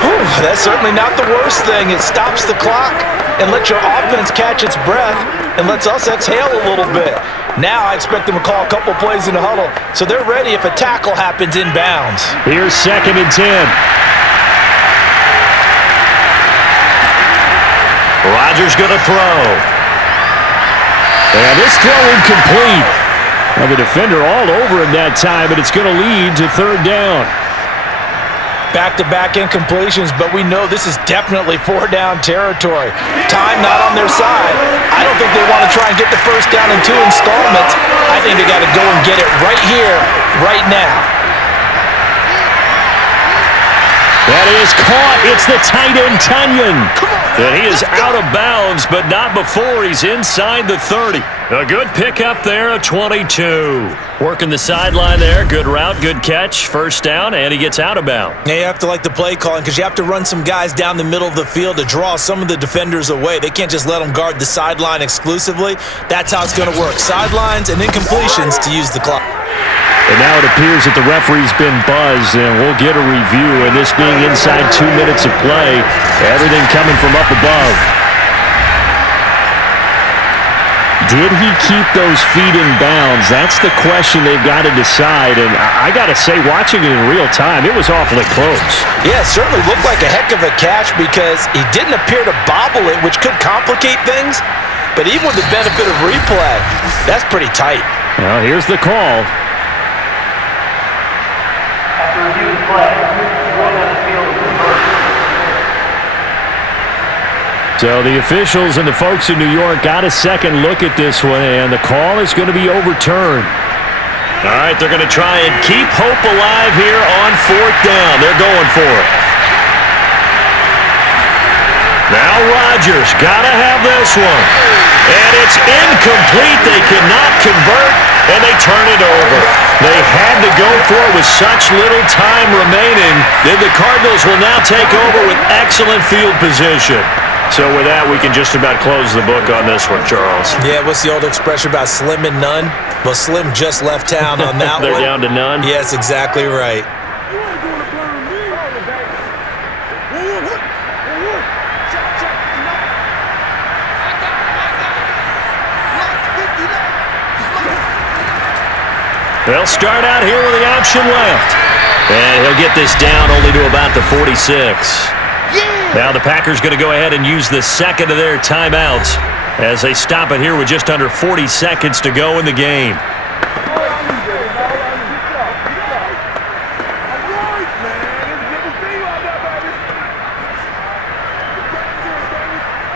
Whew, that's certainly not the worst thing. It stops the clock and lets your offense catch its breath and lets us exhale a little bit. Now I expect them to call a couple plays in the huddle so they're ready if a tackle happens inbounds. Here's 2nd and 10. Rodgers going to throw. And this throw incomplete. Well, the defender all over him that time, but it's going to lead to third down. Back-to-back incompletions, but we know this is definitely 4-down territory. Time not on their side. I don't think they want to try and get the first down in 2 installments. I think they got to go and get it right here, right now. That is caught. It's the tight end, Tunyon. And he is out of bounds, but not before he's inside the 30. A good pickup there, a 22. Working the sideline there. Good route, good catch. First down, and he gets out of bounds. Yeah, you have to like the play calling because you have to run some guys down the middle of the field to draw some of the defenders away. They can't just let them guard the sideline exclusively. That's how it's going to work. Sidelines and incompletions to use the clock. And now it appears that the referee's been buzzed, and we'll get a review. And this being inside 2 minutes of play, everything coming from up above. Did he keep those feet in bounds? That's the question they've got to decide. And I got to say, watching it in real time, it was awfully close. Yeah, it certainly looked like a heck of a catch because he didn't appear to bobble it, which could complicate things. But even with the benefit of replay, that's pretty tight. Well, here's the call. After review of the play, one on the field is reversed. So the officials and the folks in New York got a second look at this one, and the call is going to be overturned. All right, they're going to try and keep hope alive here on 4th down. They're going for it. Now Rodgers got to have this one. And it's incomplete. They cannot convert, and they turn it over. They had to go for it with such little time remaining. Then the Cardinals will now take over with excellent field position. So with that, we can just about close the book on this one, Charles. Yeah, what's the old expression about slim and none? Well, Slim just left town on that They're one. down to none? Yes, exactly right. They'll start out here with the option left. And he'll get this down only to about the 46. Now the Packers going to go ahead and use the second of their timeouts as they stop it here with just under 40 seconds to go in the game.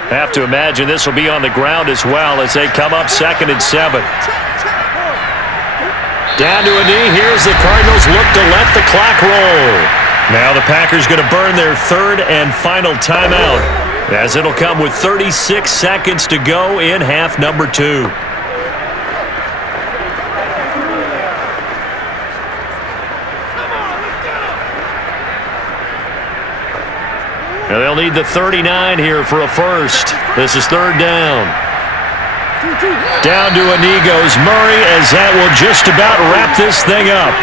Have to imagine this will be on the ground as well as they come up 2nd and 7. Down to a knee. Here's the Cardinals look to let the clock roll. Now the Packers going to burn their 3rd and final timeout as it'll come with 36 seconds to go in half number 2. And they'll need the 39 here for a first. This is third down. Down to a knee goes Murray, as that will just about wrap this thing up.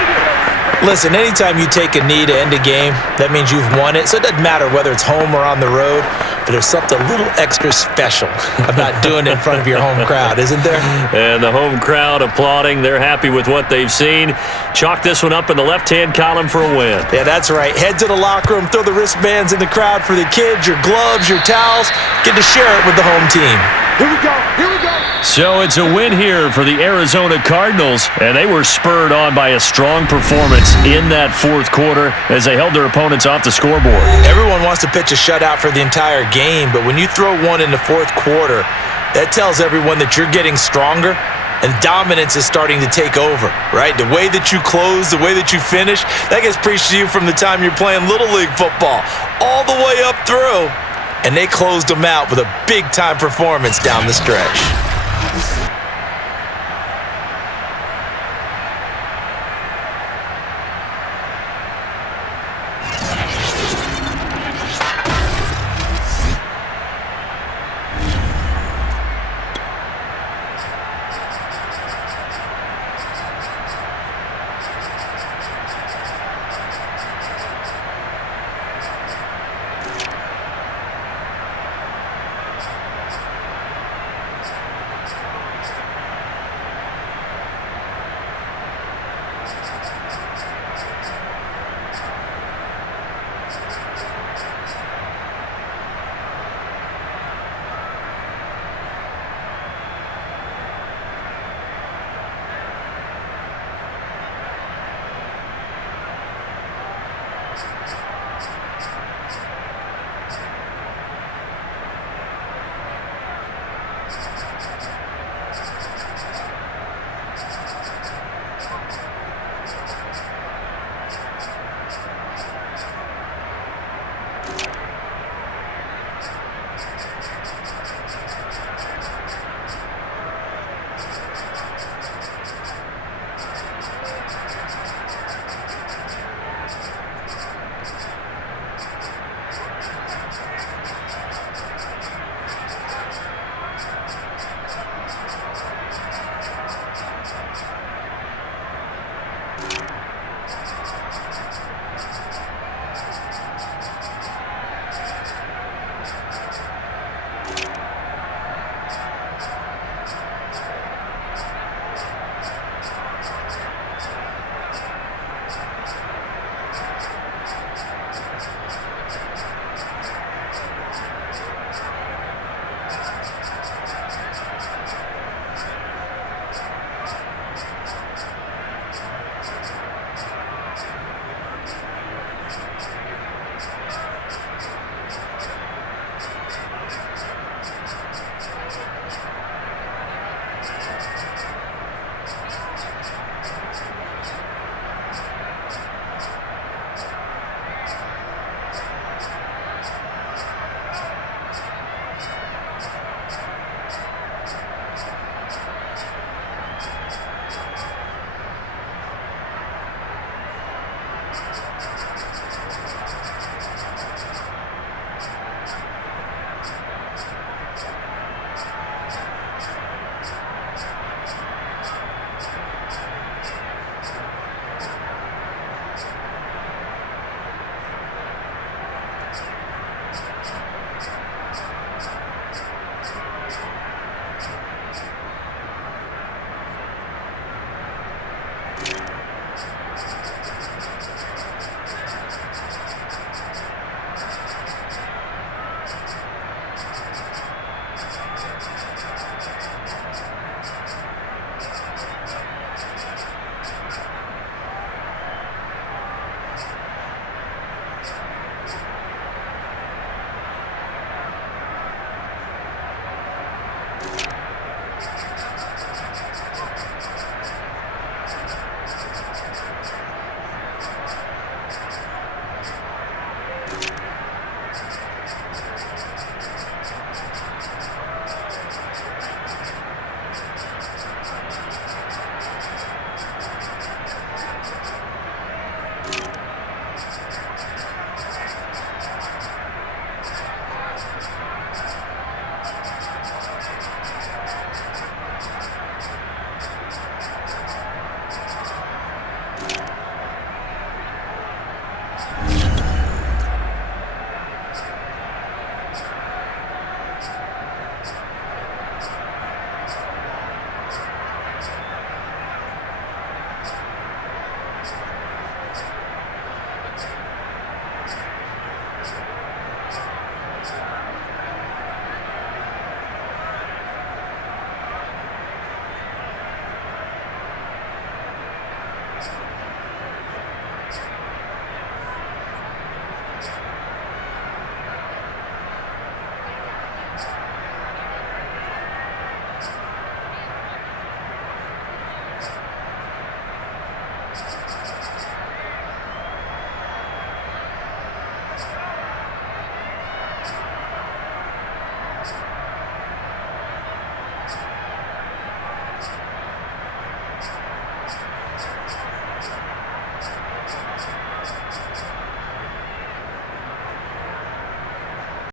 Listen, anytime you take a knee to end a game, that means you've won it. So it doesn't matter whether it's home or on the road, but there's something a little extra special about doing it in front of your home crowd, isn't there? And the home crowd applauding. They're happy with what they've seen. Chalk this one up in the left-hand column for a win. Yeah, that's right. Head to the locker room, throw the wristbands in the crowd for the kids, your gloves, your towels. Get to share it with the home team. Here we go. Here we go. So it's a win here for the Arizona Cardinals, and they were spurred on by a strong performance in that fourth quarter as they held their opponents off the scoreboard. Everyone wants to pitch a shutout for the entire game, but when you throw one in the fourth quarter, that tells everyone that you're getting stronger and dominance is starting to take over, right? The way that you close, the way that you finish, that gets preached to you from the time you're playing Little League football all the way up through, and they closed them out with a big-time performance down the stretch.